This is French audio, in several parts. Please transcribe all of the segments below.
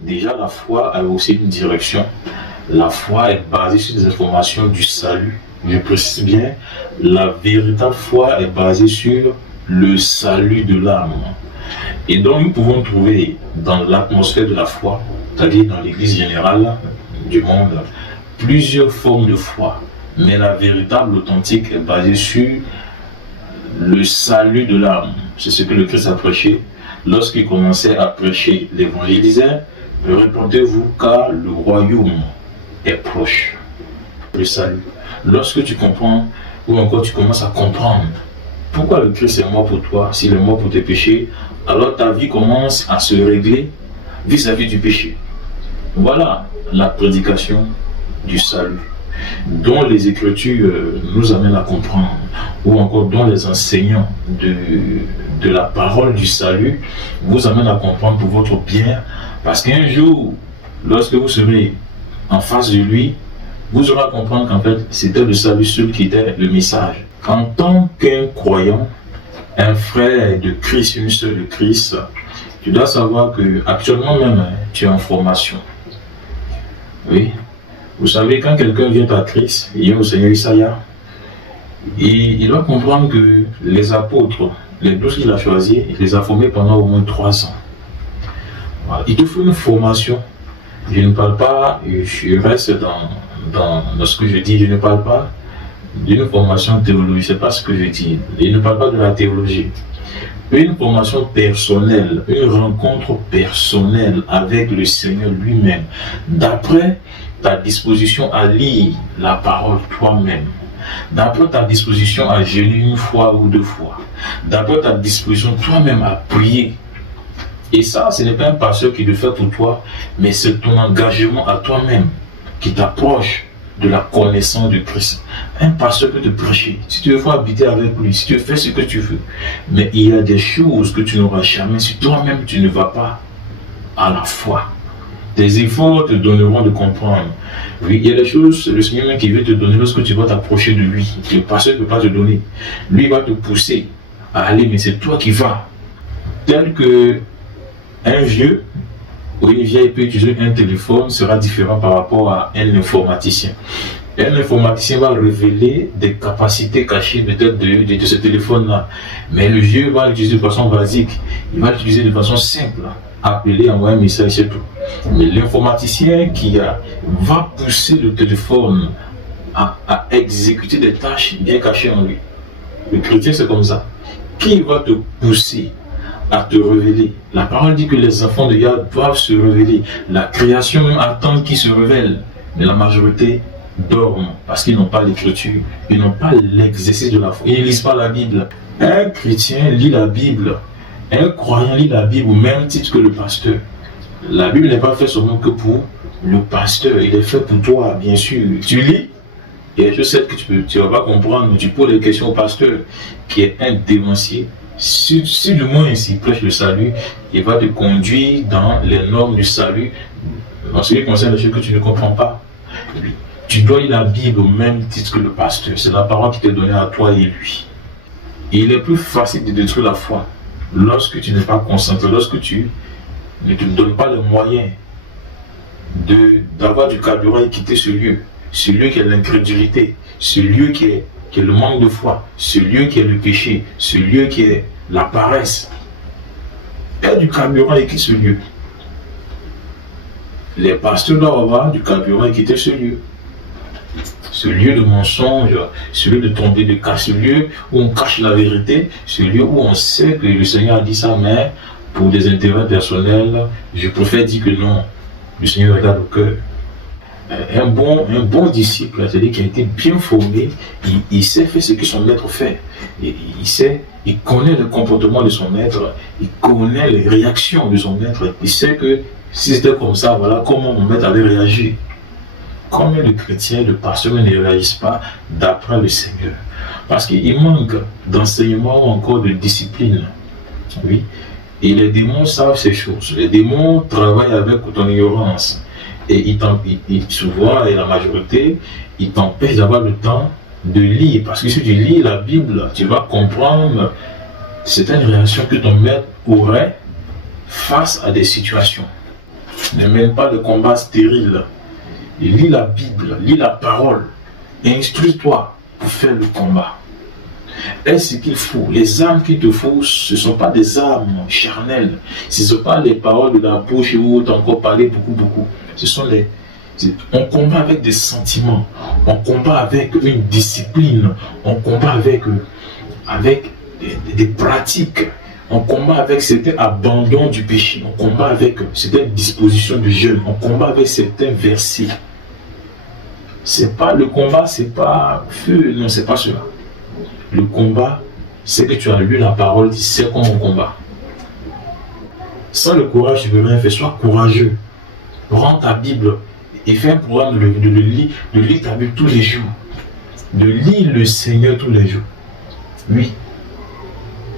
Déjà, la foi a aussi une direction. La foi est basée sur des informations du salut. Je précise bien, la véritable foi est basée sur le salut de l'âme. Et donc, nous pouvons trouver dans l'atmosphère de la foi, c'est-à-dire dans l'Église générale du monde, plusieurs formes de foi. Mais la véritable, authentique, est basée sur le salut de l'âme. C'est ce que le Christ a prêché. Lorsqu'il commençait à prêcher l'évangile, il disait, répondez-vous car le royaume est proche. Le salut. Lorsque tu comprends, ou encore tu commences à comprendre pourquoi le Christ est mort pour toi, s'il est mort pour tes péchés, alors ta vie commence à se régler vis-à-vis du péché. Voilà la prédication du salut, dont les Écritures nous amènent à comprendre, ou encore dont les enseignants de la parole du salut vous amènent à comprendre pour votre bien, parce qu'un jour, lorsque vous serez en face de lui, vous aurez à comprendre qu'en fait, c'était le salut seul qui était le message. En tant qu'un croyant, un frère de Christ, une sœur de Christ, tu dois savoir que actuellement même, tu es en formation. Oui. Vous savez, quand quelqu'un vient à Christ, il vient au Seigneur Isaïa, il doit comprendre que les apôtres, les 12 qu'il a choisis, il les a formés pendant au moins 3 ans. Voilà. Il te faut une formation. Je ne parle pas, je reste dans ce que je dis, je ne parle pas d'une formation théologique, c'est pas ce que je dis. Je ne parle pas de la théologie. Une formation personnelle, une rencontre personnelle avec le Seigneur lui-même, d'après ta disposition à lire la parole toi-même, d'après ta disposition à jeûner 1 fois ou 2 fois, d'après ta disposition toi-même à prier. Et ça, ce n'est pas un pasteur qui le fait pour toi, mais c'est ton engagement à toi-même qui t'approche de la connaissance de Christ. Un pasteur peut te prêcher, si tu veux habiter avec lui, si tu fais ce que tu veux, mais il y a des choses que tu n'auras jamais si toi-même tu ne vas pas à la foi. Tes efforts te donneront de comprendre. Oui, il y a des choses, le Seigneur même qui veut te donner lorsque tu vas t'approcher de lui. Le pasteur ne peut pas te donner. Lui va te pousser à aller, mais c'est toi qui vas. Tel que un vieux ou une vieille peut utiliser un téléphone sera différent par rapport à un informaticien. Un informaticien va révéler des capacités cachées peut-être de ce téléphone-là. Mais le vieux va l'utiliser de façon basique. Il va l'utiliser de façon simple. Appeler, envoyer un message, c'est tout. Mais l'informaticien va pousser le téléphone à exécuter des tâches bien cachées en lui. Le chrétien, c'est comme ça. Qui va te pousser à te révéler? La parole dit que les enfants de Yahweh doivent se révéler. La création même attend qu'ils se révèlent. Mais la majorité dorment parce qu'ils n'ont pas l'écriture. Ils n'ont pas l'exercice de la foi. Ils ne lisent pas la Bible. Un chrétien lit la Bible. Un croyant lit la Bible au même titre que le pasteur. La Bible n'est pas faite seulement que pour le pasteur. Il est fait pour toi, bien sûr. Tu lis. Et je sais que tu ne vas pas comprendre, mais tu poses des questions au pasteur qui est un dévancier. Si du moins s'il prêche le salut, il va te conduire dans les normes du salut en ce qui concerne les choses que tu ne comprends pas. Tu dois lire la Bible au même titre que le pasteur. C'est la parole qui t'est donnée à toi et lui. Et il est plus facile de détruire la foi lorsque tu n'es pas concentré, lorsque tu ne te donnes pas les moyens d'avoir du carburant et quitter ce lieu qui est l'incrédulité, ce lieu qui est le manque de foi, ce lieu qui est le péché, ce lieu qui est la paresse. Il y a du carburant et quitte ce lieu. Les pasteurs doivent avoir du carburant et quitter ce lieu. Ce lieu de mensonge, ce lieu de tomber de cache, ce lieu où on cache la vérité, ce lieu où on sait que le Seigneur a dit ça, mais pour des intérêts personnels, je préfère dire que non. Le Seigneur regarde au cœur. Un bon disciple, c'est-à-dire qui a été bien formé, il sait faire ce que son maître fait. Il connaît le comportement de son maître, il connaît les réactions de son maître. Il sait que si c'était comme ça, voilà comment mon maître avait réagi. Combien de chrétiens, de pasteurs ne réagissent pas d'après le Seigneur? Parce qu'il manque d'enseignement ou encore de discipline. Oui. Et les démons savent ces choses. Les démons travaillent avec ton ignorance. Et souvent, et la majorité, ils t'empêchent d'avoir le temps de lire. Parce que si tu lis la Bible, tu vas comprendre certaines réactions que ton maître aurait face à des situations. Ne mène pas le combat stérile. Lis la Bible, lis la parole. Instruis-toi pour faire le combat. Est-ce qu'il faut? Les armes qu'il te faut, ce ne sont pas des armes charnelles. Ce ne sont pas les paroles de la bouche où tu as encore parlé beaucoup. Ce sont les... On combat avec des sentiments. On combat avec une discipline. On combat avec des pratiques. On combat avec certains abandons du péché. On combat avec certaines dispositions de jeûne. On combat avec certains versets. C'est pas le combat, c'est pas feu, non, c'est pas cela. Le combat, c'est que tu as lu la parole, tu sais comment on combat. Sans le courage, tu ne peux rien faire. Sois courageux. Prends ta Bible et fais un programme de lire ta Bible tous les jours. De lire le Seigneur tous les jours. Oui.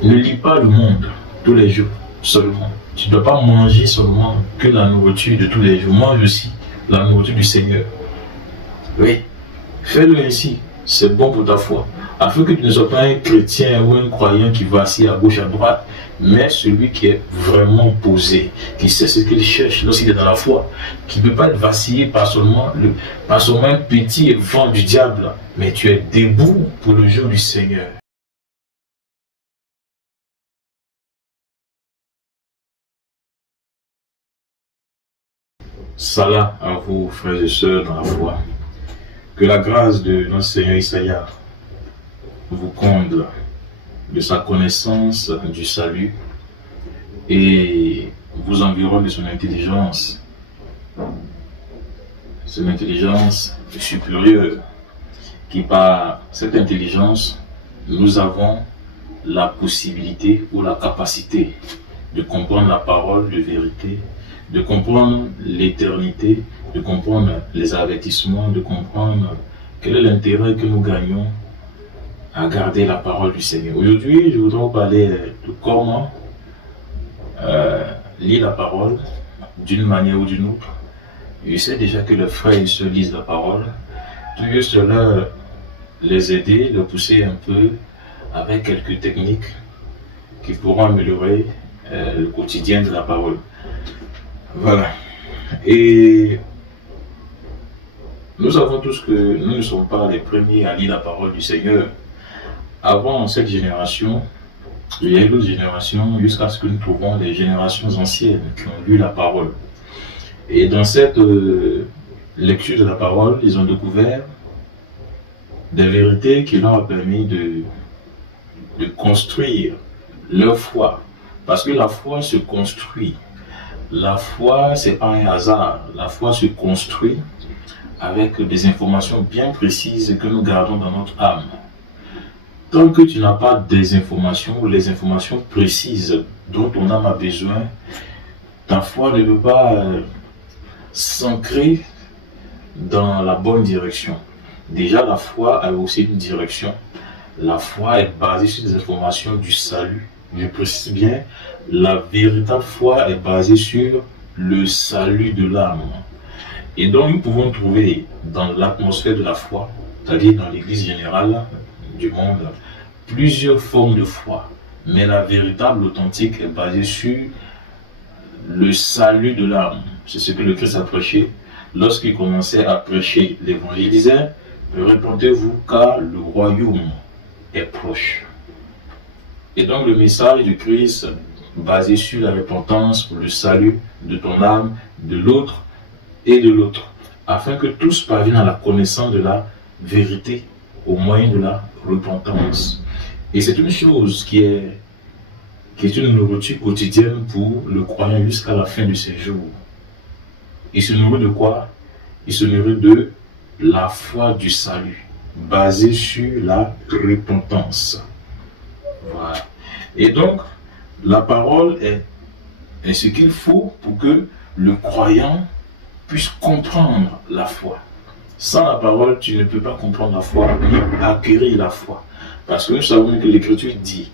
Ne lis pas le monde tous les jours seulement. Tu ne dois pas manger seulement que la nourriture de tous les jours. Mange aussi la nourriture du Seigneur. Oui. Fais-le ainsi. C'est bon pour ta foi. Afin que tu ne sois pas un chrétien ou un croyant qui vacille à gauche à droite, mais celui qui est vraiment posé, qui sait ce qu'il cherche lorsqu'il est dans la foi, qui ne peut pas être vacillé par seulement un petit vent du diable, mais tu es debout pour le jour du Seigneur. Salam à vous, frères et sœurs dans la foi. Que la grâce de notre Seigneur Isaïa vous comble de sa connaissance du salut et vous environne de son intelligence supérieure, qui par cette intelligence, nous avons la possibilité ou la capacité de comprendre la parole de vérité, de comprendre l'éternité, de comprendre les avertissements, de comprendre quel est l'intérêt que nous gagnons à garder la parole du Seigneur. Aujourd'hui, je voudrais vous parler de comment lire la parole d'une manière ou d'une autre. Je sais déjà que les frères et sœurs lisent la parole. Tout cela les aider, les pousser un peu avec quelques techniques qui pourront améliorer le quotidien de la parole. Voilà. Et nous savons tous que nous ne sommes pas les premiers à lire la parole du Seigneur. Avant cette génération, il y a eu d'autres générations jusqu'à ce que nous trouvons les générations anciennes qui ont lu la parole. Et dans cette lecture de la parole, ils ont découvert des vérités qui leur ont permis de construire leur foi. Parce que la foi se construit. La foi, ce n'est pas un hasard. La foi se construit avec des informations bien précises que nous gardons dans notre âme. Tant que tu n'as pas des informations ou les informations précises dont ton âme a besoin, ta foi ne peut pas s'ancrer dans la bonne direction. Déjà, la foi a aussi une direction. La foi est basée sur des informations du salut. Je précise bien, la véritable foi est basée sur le salut de l'âme. Et donc, nous pouvons trouver dans l'atmosphère de la foi, c'est-à-dire dans l'Église générale du monde, plusieurs formes de foi. Mais la véritable, authentique, est basée sur le salut de l'âme. C'est ce que le Christ a prêché lorsqu'il commençait à prêcher l'évangile. Il disait, répondez-vous car le royaume est proche. Et donc le message du Christ basé sur la repentance pour le salut de ton âme, de l'autre et de l'autre, afin que tous parviennent à la connaissance de la vérité au moyen de la repentance. Et c'est une chose qui est une nourriture quotidienne pour le croyant jusqu'à la fin de ses jours. Il se nourrit de quoi? Il se nourrit de la foi du salut, basée sur la repentance. Voilà. Et donc, la parole est ce qu'il faut pour que le croyant puisse comprendre la foi. Sans la parole, tu ne peux pas comprendre la foi, ni acquérir la foi. Parce que nous savons que l'Écriture dit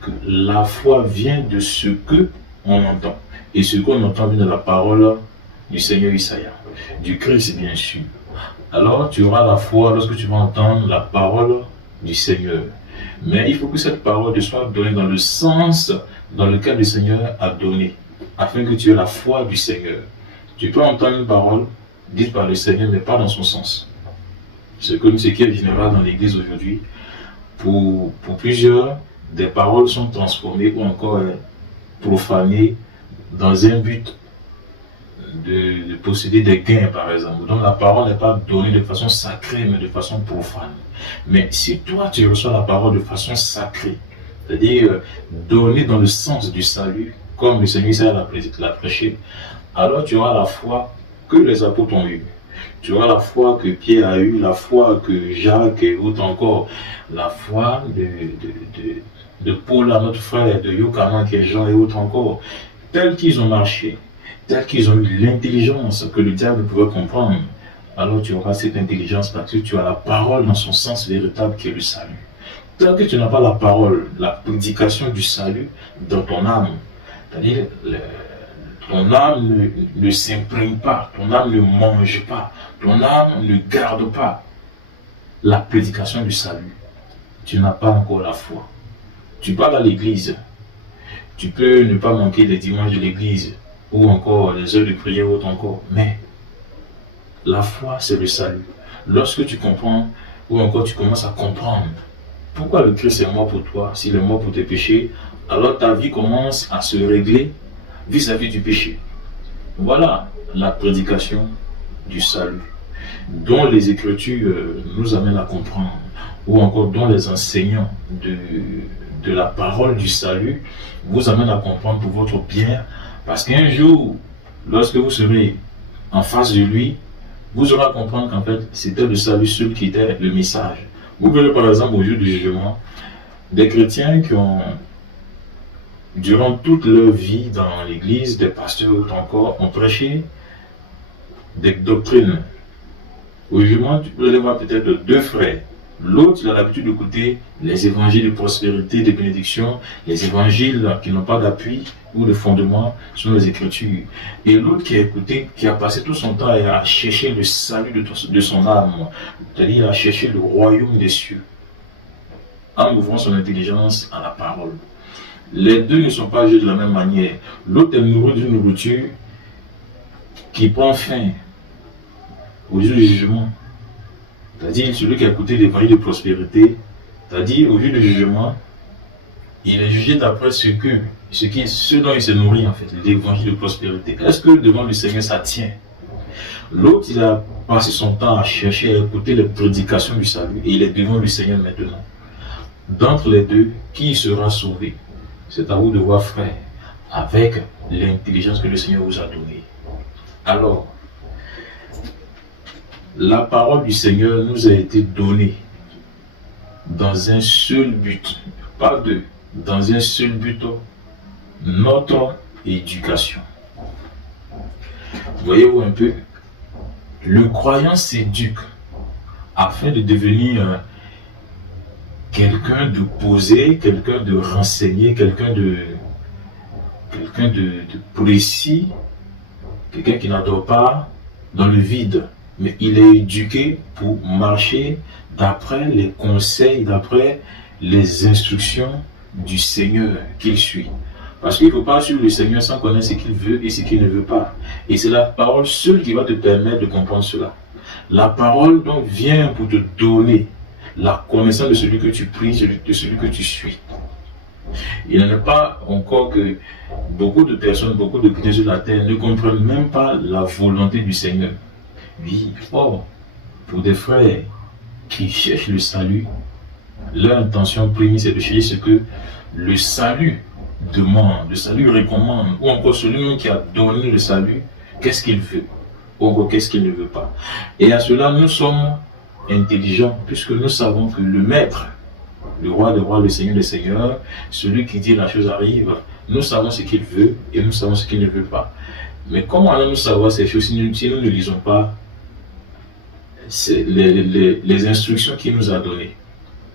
que la foi vient de ce que on entend. Et ce qu'on entend vient de la parole du Seigneur Isaïa, du Christ bien sûr. Alors tu auras la foi lorsque tu vas entendre la parole du Seigneur. Mais il faut que cette parole te soit donnée dans le sens dans lequel le Seigneur a donné, afin que tu aies la foi du Seigneur. Tu peux entendre une parole dite par le Seigneur, mais pas dans son sens. Ce qui est général dans l'Église aujourd'hui. Pour plusieurs, des paroles sont transformées ou encore profanées dans un but de posséder des gains, par exemple. Donc la parole n'est pas donnée de façon sacrée, mais de façon profane. Mais si toi, tu reçois la parole de façon sacrée, c'est-à-dire donnée dans le sens du salut, comme le Seigneur Isaïe l'a prêché, alors tu auras la foi que les apôtres ont eue. Tu auras la foi que Pierre a eue, la foi que Jacques et autres encore, la foi de Paul, à notre frère, de Yokaman, qui est Jean et autres encore, tels qu'ils ont marché, tels qu'ils ont eu l'intelligence que le diable pouvait comprendre, alors tu auras cette intelligence parce que tu as la parole dans son sens véritable qui est le salut. Tant que tu n'as pas la parole, la prédication du salut dans ton âme, c'est-à-dire ton âme ne s'imprègne pas, ton âme ne mange pas, ton âme ne garde pas la prédication du salut, tu n'as pas encore la foi. Tu parles à l'église, tu peux ne pas manquer les dimanches de l'église, ou encore les heures de prière, ou autre encore, mais la foi c'est le salut. Lorsque tu comprends, ou encore tu commences à comprendre pourquoi le Christ est mort pour toi, s'il est mort pour tes péchés, alors ta vie commence à se régler vis-à-vis du péché. Voilà la prédication du salut, dont les Écritures nous amènent à comprendre, ou encore dont les enseignants de la parole du salut vous amènent à comprendre pour votre bien, parce qu'un jour, lorsque vous serez en face de lui, vous aurez à comprendre qu'en fait, c'était le salut seul qui était le message. Vous verrez par exemple au jour du jugement, des chrétiens qui ont, durant toute leur vie dans l'église, des pasteurs ou encore, ont prêché des doctrines. Au jugement, tu peux aller voir peut-être deux frères. L'autre, il a l'habitude d'écouter les évangiles de prospérité, de bénédiction, les évangiles qui n'ont pas d'appui ou de fondement sur les Écritures. Et l'autre qui a écouté, qui a passé tout son temps à chercher le salut de son âme, c'est-à-dire à chercher le royaume des cieux, en ouvrant son intelligence à la parole. Les deux ne sont pas jugés de la même manière. L'autre est nourri d'une nourriture qui prend fin au jour du jugement. C'est-à-dire celui qui a écouté l'évangile de prospérité, c'est-à-dire au jour du jugement, il est jugé d'après ce dont il s'est nourri en fait, l'évangile de prospérité. Est-ce que devant le Seigneur ça tient? L'autre, il a passé son temps à chercher, à écouter les prédications du salut et il est devant le Seigneur maintenant. D'entre les deux, qui sera sauvé? C'est à vous de voir, frère, avec l'intelligence que le Seigneur vous a donnée. Alors, la parole du Seigneur nous a été donnée dans un seul but, pas deux, dans un seul but, notre éducation. Voyez-vous un peu, le croyant s'éduque afin de devenir quelqu'un de posé, quelqu'un de renseigné, quelqu'un de précis, quelqu'un qui n'adore pas dans le vide. Mais il est éduqué pour marcher d'après les conseils, d'après les instructions du Seigneur qu'il suit. Parce qu'il ne faut pas suivre le Seigneur sans connaître ce qu'il veut et ce qu'il ne veut pas. Et c'est la parole seule qui va te permettre de comprendre cela. La parole donc vient pour te donner la connaissance de celui que tu pries, de celui que tu suis. Il n'en est pas encore que beaucoup de personnes, beaucoup de chrétiens sur la terre ne comprennent même pas la volonté du Seigneur. Oui, or, pour des frères qui cherchent le salut, leur intention première c'est de chercher ce que le salut demande, le salut recommande, ou encore celui qui a donné le salut, qu'est-ce qu'il veut, ou encore qu'est-ce qu'il ne veut pas. Et à cela, nous sommes intelligents, puisque nous savons que le Maître, le Roi des rois, le Seigneur des seigneurs, celui qui dit la chose arrive, nous savons ce qu'il veut et nous savons ce qu'il ne veut pas. Mais comment allons-nous savoir ces choses si nous ne lisons pas les instructions qu'il nous a données?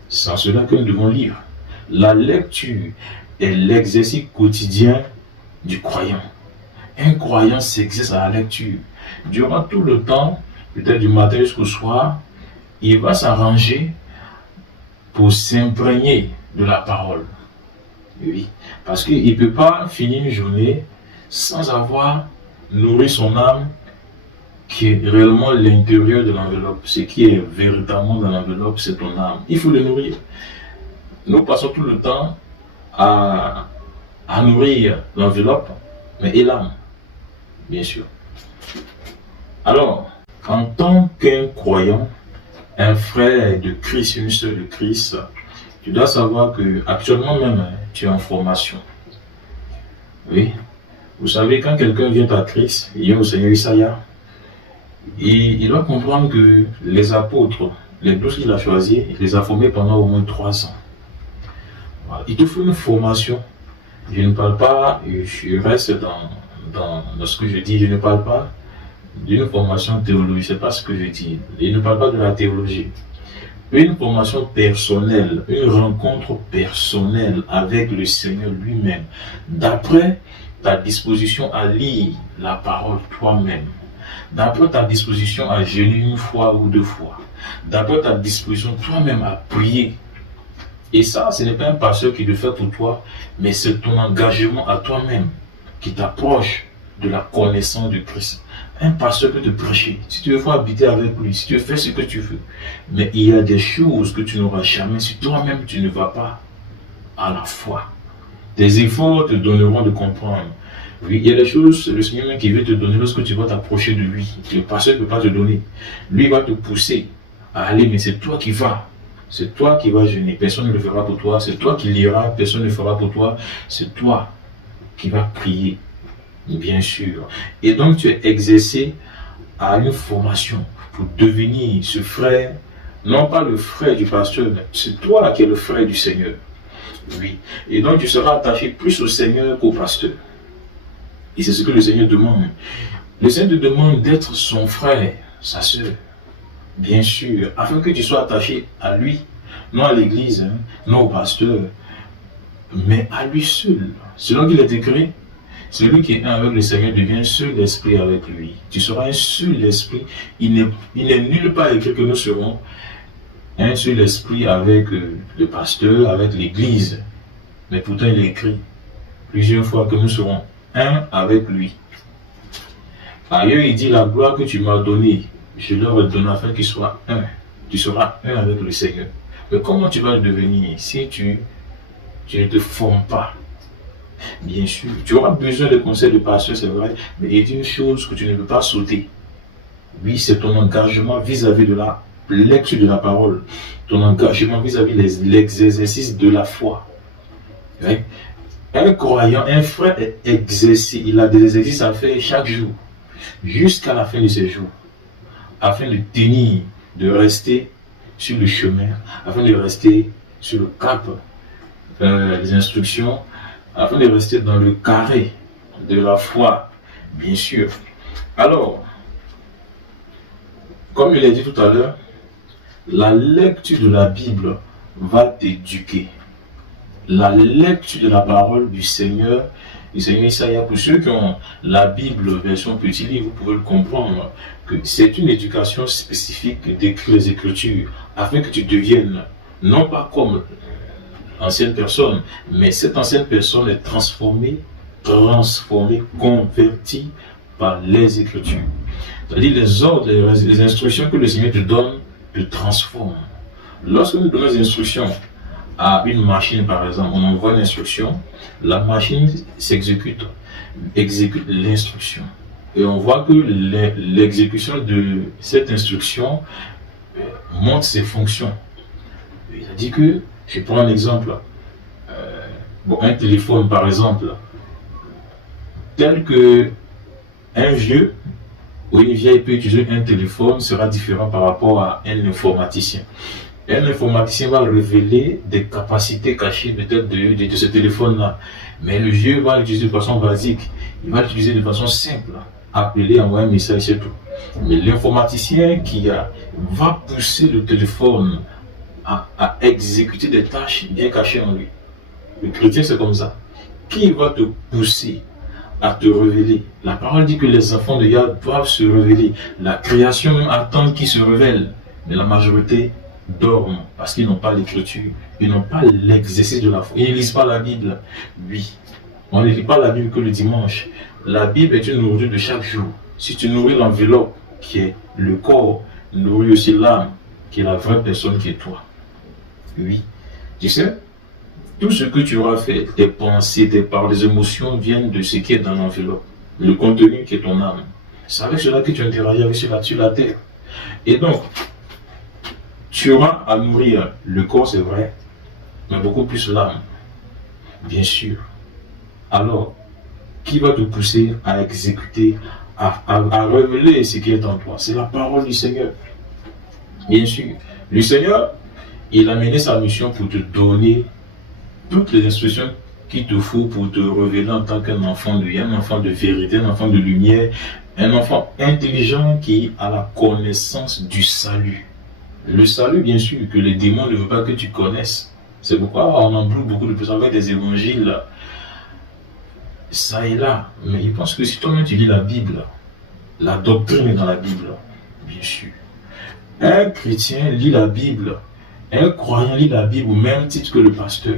C'est en cela que nous devons lire. La lecture est l'exercice quotidien du croyant. Un croyant s'exerce à la lecture. Durant tout le temps, peut-être du matin jusqu'au soir, il va s'arranger pour s'imprégner de la parole. Oui, parce qu'il ne peut pas finir une journée sans avoir nourrir son âme, qui est réellement l'intérieur de l'enveloppe. Ce qui est véritablement dans l'enveloppe, c'est ton âme. Il faut le nourrir. Nous passons tout le temps à nourrir l'enveloppe, mais et l'âme, bien sûr. Alors, en tant qu'un croyant, un frère de Christ, une sœur de Christ, tu dois savoir que actuellement même, tu es en formation. Oui. Vous savez, quand quelqu'un vient à Christ, il vient au Seigneur Isaïa, il doit comprendre que les apôtres, les 12 qu'il a choisis, il les a formés pendant au moins 3 ans. Voilà. Il te faut une formation. Je ne parle pas, je reste dans ce que je dis, je ne parle pas d'une formation théologique, c'est pas ce que je dis. Je ne parle pas de la théologie. Une formation personnelle, une rencontre personnelle avec le Seigneur lui-même, d'après ta disposition à lire la parole toi-même, d'après ta disposition à jeûner 1 fois ou 2 fois, d'après ta disposition toi-même à prier. Et ça, ce n'est pas un pasteur qui le fait pour toi, mais c'est ton engagement à toi-même qui t'approche de la connaissance de Christ. Un pasteur peut te prêcher, si tu veux faut habiter avec lui, si tu veux faire ce que tu veux. Mais il y a des choses que tu n'auras jamais si toi-même tu ne vas pas à la foi. Tes efforts te donneront de comprendre. Oui, il y a des choses, le Seigneur même qui veut te donner lorsque tu vas t'approcher de lui. Le pasteur ne peut pas te donner. Lui va te pousser à aller, mais c'est toi qui vas. C'est toi qui vas jeûner. Personne ne le fera pour toi. C'est toi qui liras. Personne ne le fera pour toi. C'est toi qui vas prier. Bien sûr. Et donc tu es exercé à une formation pour devenir ce frère, non pas le frère du pasteur, mais c'est toi qui es le frère du Seigneur. Oui. Et donc tu seras attaché plus au Seigneur qu'au pasteur. Et c'est ce que le Seigneur demande. Le Seigneur te demande d'être son frère, sa soeur. Bien sûr, afin que tu sois attaché à lui, non à l'église, non au pasteur, mais à lui seul. Selon qu'il est écrit, celui qui est un avec le Seigneur devient un seul esprit avec lui. Tu seras un seul esprit. Il n'est nulle part écrit que nous serons un seul esprit avec le pasteur, avec l'église. Mais pourtant il est écrit plusieurs fois que nous serons un avec lui. Ailleurs il dit la gloire que tu m'as donnée, je leur donne afin qu'ils soient un. Tu seras un avec le Seigneur. Mais comment tu vas le devenir si tu ne te formes pas? Bien sûr, tu auras besoin de conseils de pasteur, c'est vrai, mais il y a une chose que tu ne peux pas sauter. Oui, c'est ton engagement vis-à-vis de la lecture de la parole, ton engagement vis-à-vis l'exercice de la foi. Oui. Un croyant, un frère est exercé, il a des exercices à faire chaque jour, jusqu'à la fin de ses jours, afin de tenir, de rester sur le chemin, afin de rester sur le cap des instructions, afin de rester dans le carré de la foi, bien sûr. Alors, comme il a dit tout à l'heure, la lecture de la Bible va t'éduquer. La lecture de la parole du Seigneur Isaïa, pour ceux qui ont la Bible version petit livre, vous pouvez le comprendre, que c'est une éducation spécifique d'écrire les Écritures, afin que tu deviennes, non pas comme ancienne personne, mais cette ancienne personne est transformée, convertie par les Écritures. C'est-à-dire les ordres, les instructions que le Seigneur te donne, te transforment. Lorsque nous donnons des instructions à une machine, par exemple, on envoie une instruction, la machine exécute l'instruction. Et on voit que l'exécution de cette instruction montre ses fonctions. C'est-à-dire que, je prends un exemple, un téléphone par exemple, tel que un vieux ou une vieille peut utiliser un téléphone sera différent par rapport à un informaticien. Un informaticien va révéler des capacités cachées peut-être de ce téléphone-là. Mais le vieux va l'utiliser de façon basique. Il va l'utiliser de façon simple. Appeler, envoyer un message, c'est tout. Mais l'informaticien va pousser le téléphone à exécuter des tâches bien cachées en lui. Le chrétien, c'est comme ça. Qui va te pousser à te révéler? La parole dit que les enfants de Yah doivent se révéler. La création même attend qu'ils se révèlent. Mais la majorité dorment parce qu'ils n'ont pas l'écriture, ils n'ont pas l'exercice de la foi. Ils ne lisent pas la Bible. Oui, on ne lit pas la Bible que le dimanche. La Bible est une nourriture de chaque jour. Si tu nourris l'enveloppe, qui est le corps, nourris aussi l'âme, qui est la vraie personne qui est toi. Oui. Tu sais, tout ce que tu auras fait, tes pensées, tes paroles, les émotions viennent de ce qui est dans l'enveloppe. Le contenu qui est ton âme. C'est avec cela que tu interagis avec cela sur la terre. Et donc, tu auras à nourrir le corps, c'est vrai, mais beaucoup plus l'âme. Bien sûr. Alors, qui va te pousser à exécuter, à révéler ce qui est en toi? C'est la parole du Seigneur. Bien sûr. Le Seigneur, il a mené sa mission pour te donner toutes les instructions qu'il te faut pour te révéler en tant qu'un enfant de Dieu, un enfant de vérité, un enfant de lumière, un enfant intelligent qui a la connaissance du salut. Le salut, bien sûr, que les démons ne veulent pas que tu connaisses. C'est pourquoi on embrouille beaucoup de personnes avec des évangiles, ça et là. Mais ils pensent que si toi-même tu lis la Bible, la doctrine est dans la Bible, bien sûr. Un chrétien lit la Bible, un croyant lit la Bible au même titre que le pasteur.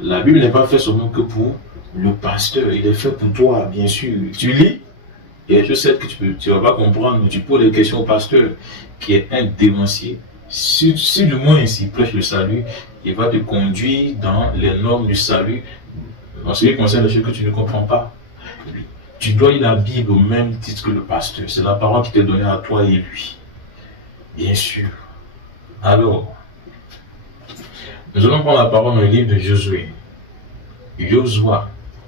La Bible n'est pas faite seulement que pour le pasteur, il est fait pour toi, bien sûr. Tu lis, et je sais que tu ne vas pas comprendre, mais tu poses des questions au pasteur, qui est un dévancier. Si du moins il prêche le salut, il va te conduire dans les normes du salut, en ce qui concerne les choses que tu ne comprends pas. Tu dois lire la Bible au même titre que le pasteur. C'est la parole qui t'est donnée à toi et lui. Bien sûr. Alors, nous allons prendre la parole dans le livre de Josué.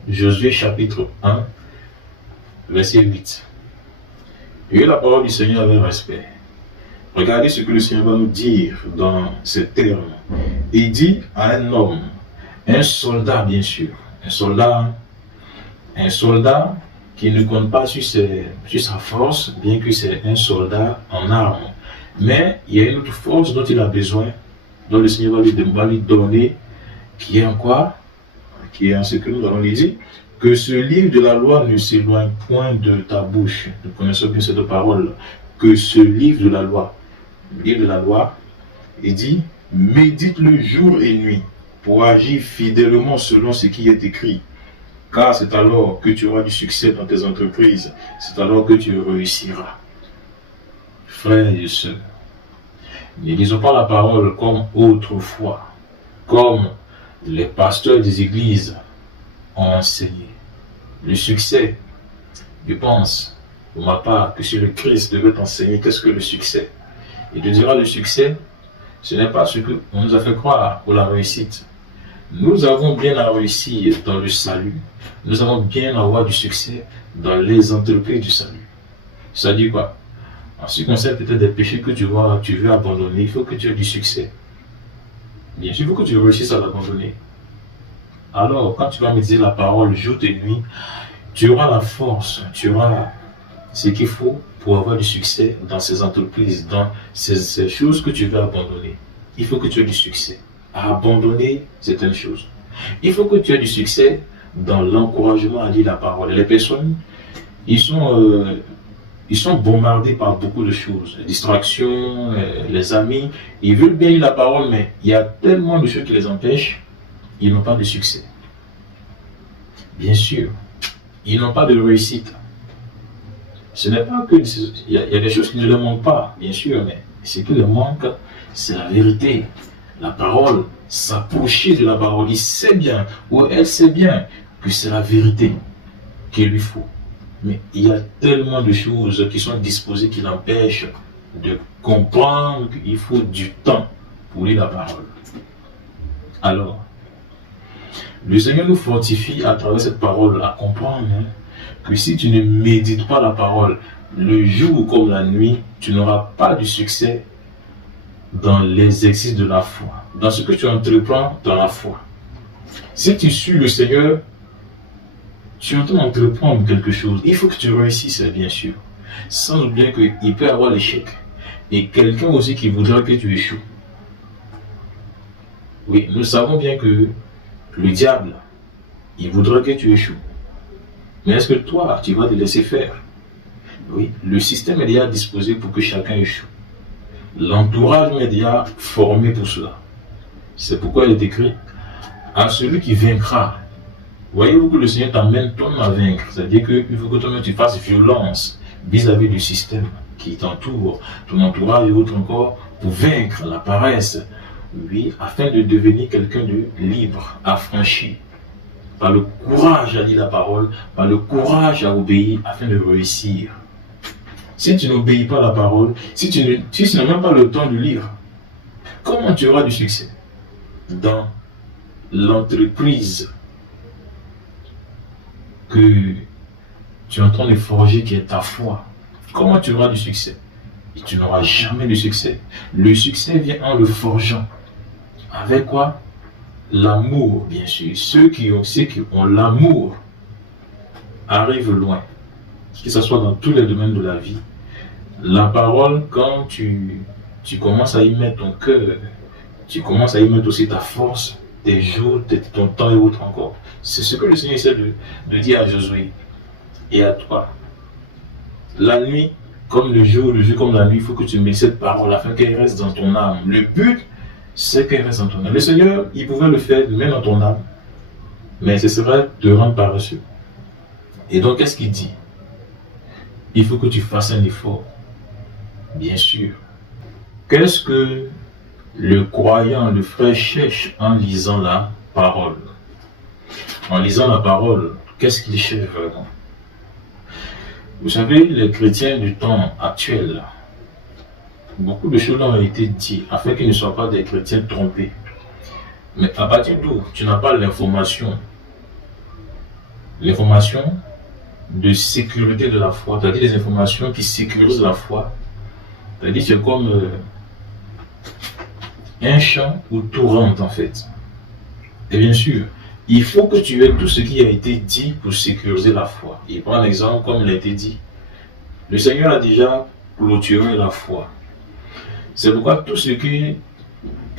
Josué chapitre 1, verset 8. Et la parole du Seigneur avec respect. Regardez ce que le Seigneur va nous dire dans ces termes. Il dit à un homme, un soldat bien sûr, un soldat qui ne compte pas sur sa force, bien que c'est un soldat en armes. Mais il y a une autre force dont il a besoin, dont le Seigneur va lui donner, qui est en quoi? Qui est en ce que nous avons dit, que ce livre de la loi ne s'éloigne point de ta bouche. Nous connaissons bien cette parole, que ce livre de la loi, le livre de la loi, il dit, médite-le jour et nuit, pour agir fidèlement selon ce qui est écrit. Car c'est alors que tu auras du succès dans tes entreprises, c'est alors que tu réussiras. Frères et sœurs, ne lisons pas la parole comme autrefois, comme les pasteurs des églises ont enseigné. Le succès, je pense, pour ma part, que si le Christ devait t'enseigner qu'est-ce que le succès, il te dira le succès, ce n'est pas ce qu'on nous a fait croire pour la réussite. Nous avons bien à réussir dans le salut, nous avons bien à avoir du succès dans les entreprises du salut. Ça dit quoi? En ce qui concerne peut-être des péchés que tu veux abandonner, il faut que tu aies du succès. Bien sûr, il faut que tu réussisses à l'abandonner. Alors, quand tu vas méditer la parole jour et nuit, tu auras la force, tu auras ce qu'il faut pour avoir du succès dans ces entreprises, dans ces choses que tu veux abandonner. Il faut que tu aies du succès. À abandonner certaines choses. Il faut que tu aies du succès dans l'encouragement à lire la parole. Les personnes, ils sont bombardés par beaucoup de choses, les distractions, les amis, ils veulent bien lire la parole, mais il y a tellement de choses qui les empêchent, ils n'ont pas de succès. Bien sûr, ils n'ont pas de réussite. Ce n'est pas que, il y a des choses qui ne leur manquent pas, bien sûr, mais ce qui leur manque, c'est la vérité. La parole, s'approcher de la parole, il sait bien, ou elle sait bien, que c'est la vérité qu'il lui faut. Mais il y a tellement de choses qui sont disposées qui l'empêchent de comprendre qu'il faut du temps pour lire la parole. Alors, le Seigneur nous fortifie à travers cette parole à comprendre que si tu ne médites pas la parole, le jour comme la nuit, tu n'auras pas du succès dans l'exercice de la foi, dans ce que tu entreprends dans la foi. Si tu suis le Seigneur, tu es en train d'entreprendre quelque chose. Il faut que tu réussisses, bien sûr. Sans oublier qu'il peut y avoir l'échec. Et quelqu'un aussi qui voudra que tu échoues. Oui, nous savons bien que le diable, il voudra que tu échoues. Mais est-ce que toi, tu vas te laisser faire? Oui, le système est déjà disposé pour que chacun échoue. L'entourage est déjà formé pour cela. C'est pourquoi il est écrit, à celui qui vaincra, Voyez-vous que le Seigneur t'amène toi-même à vaincre. C'est-à-dire qu'il faut que toi-même tu fasses violence vis-à-vis du système qui t'entoure, ton entourage et autres encore, pour vaincre la paresse. Oui, afin de devenir quelqu'un de libre, affranchi, par le courage à dire la parole, par le courage à obéir, afin de réussir. Si tu n'obéis pas à la parole, si tu n'as même pas le temps de lire, comment tu auras du succès dans l'entreprise que tu es en train de forger, qui est ta foi? Comment tu auras du succès? Et tu n'auras jamais de succès. Le succès vient en le forgeant. Avec quoi? L'amour, bien sûr. Ceux qui ont l'amour arrivent loin. Que ce soit dans tous les domaines de la vie. La parole, quand tu commences à y mettre ton cœur, tu commences à y mettre aussi ta force, tes jours, ton temps et autres encore. C'est ce que le Seigneur essaie de dire à Josué et à toi. La nuit, comme le jour comme la nuit, il faut que tu mets cette parole afin qu'elle reste dans ton âme. Le but, c'est qu'elle reste dans ton âme. Le Seigneur, il pouvait le faire même dans ton âme, mais ce serait de rendre paresseux. Et donc, qu'est-ce qu'il dit? Il faut que tu fasses un effort, bien sûr. Qu'est-ce que le croyant, le frère cherche en lisant la parole? En lisant la parole, qu'est-ce qu'il cherche vraiment? Vous savez, les chrétiens du temps actuel, beaucoup de choses ont été dites afin qu'ils ne soient pas des chrétiens trompés. Mais à partir d'où tu n'as pas l'information de sécurité de la foi, c'est-à-dire des informations qui sécurisent la foi, c'est-à-dire c'est comme un champ où tout rentre en fait. Et bien sûr, il faut que tu aies tout ce qui a été dit pour sécuriser la foi. Et prends un exemple comme il a été dit. Le Seigneur a déjà clôturé la foi. C'est pourquoi tout ce que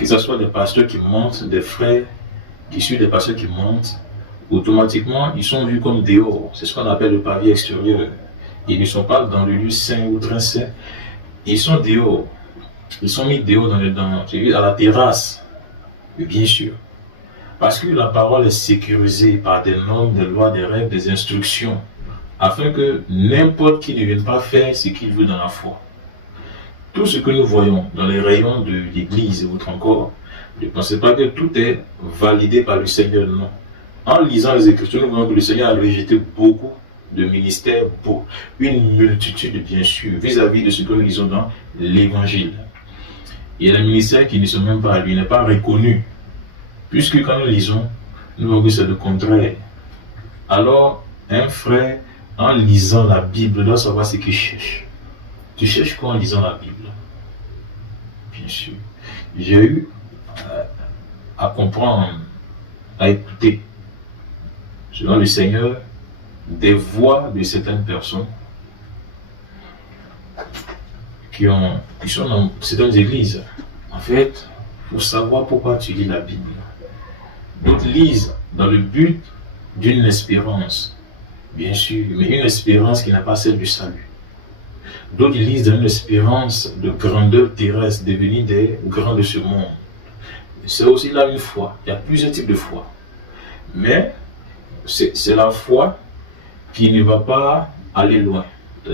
ce soit des pasteurs qui montent, des frères qui suivent des pasteurs qui montent, automatiquement ils sont vus comme dehors. C'est ce qu'on appelle le pavillon extérieur. Ils ne sont pas dans le lieu saint ou très saint. Ils sont dehors. Ils sont mis dehors à la terrasse. Mais bien sûr. Parce que la parole est sécurisée par des normes, des lois, des règles, des instructions, afin que n'importe qui ne vienne pas faire ce qu'il veut dans la foi. Tout ce que nous voyons dans les rayons de l'église et autres encore, ne pensez pas que tout est validé par le Seigneur, non. En lisant les Écritures, nous voyons que le Seigneur a rejeté beaucoup de ministères, pour une multitude, bien sûr, vis-à-vis de ce que nous lisons dans l'Évangile. Il y a des ministères qui ne sont même pas à lui, n'est pas reconnu. Puisque quand nous lisons, nous voyons que c'est le contraire. Alors, un frère, en lisant la Bible, doit savoir ce qu'il cherche. Tu cherches quoi en lisant la Bible? Bien sûr. J'ai eu à comprendre, à écouter, selon le Seigneur, des voix de certaines personnes qui sont dans certaines églises. En fait, il faut savoir pourquoi tu lis la Bible. D'autres lisent dans le but d'une espérance, bien sûr, mais une espérance qui n'a pas celle du salut. D'autres lisent dans une espérance de grandeur terrestre, devenir des grands de ce monde. C'est aussi là une foi. Il y a plusieurs types de foi. Mais c'est la foi qui ne va pas aller loin.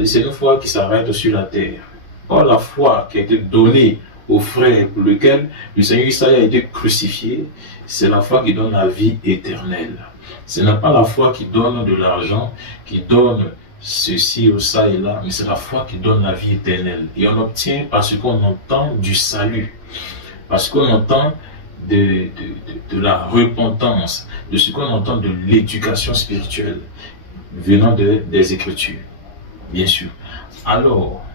C'est une foi qui s'arrête sur la terre. Or, la foi qui a été donnée aux frères pour lequel le Seigneur Isaïe a été crucifié, c'est la foi qui donne la vie éternelle. Ce n'est pas la foi qui donne de l'argent, qui donne ceci ou ça et là, mais c'est la foi qui donne la vie éternelle. Et on obtient parce qu'on entend du salut, parce qu'on entend de la repentance, de ce qu'on entend de l'éducation spirituelle venant des Écritures, bien sûr. Alors,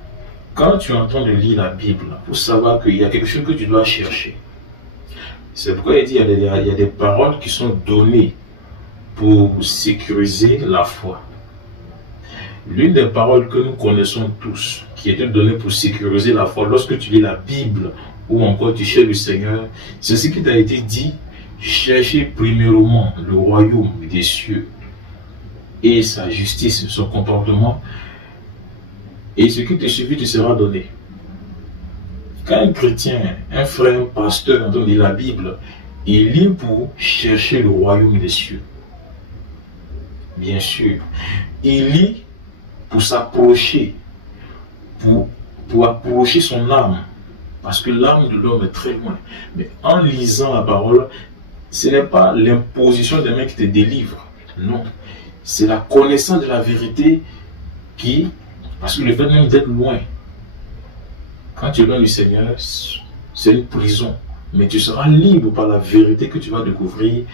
quand tu es en train de lire la Bible, il faut savoir qu'il y a quelque chose que tu dois chercher. C'est pourquoi il dit qu'il y a des paroles qui sont données pour sécuriser la foi. L'une des paroles que nous connaissons tous, qui était donnée pour sécuriser la foi, lorsque tu lis la Bible ou encore tu cherches le Seigneur, c'est ce qui t'a été dit: cherchez premièrement le royaume des cieux et sa justice, son comportement, et ce qui te suffit te sera donné. Quand un chrétien, un frère, un pasteur entend lire la Bible, il lit pour chercher le royaume des cieux. bien sûr. Il lit pour s'approcher, pour approcher son âme, parce que l'âme de l'homme est très loin. Mais en lisant la parole, ce n'est pas l'imposition des mains qui te délivre, non. C'est la connaissance de la vérité qui, parce que le fait même d'être loin, quand tu es loin du Seigneur, c'est une prison. Mais tu seras libre par la vérité que tu vas découvrir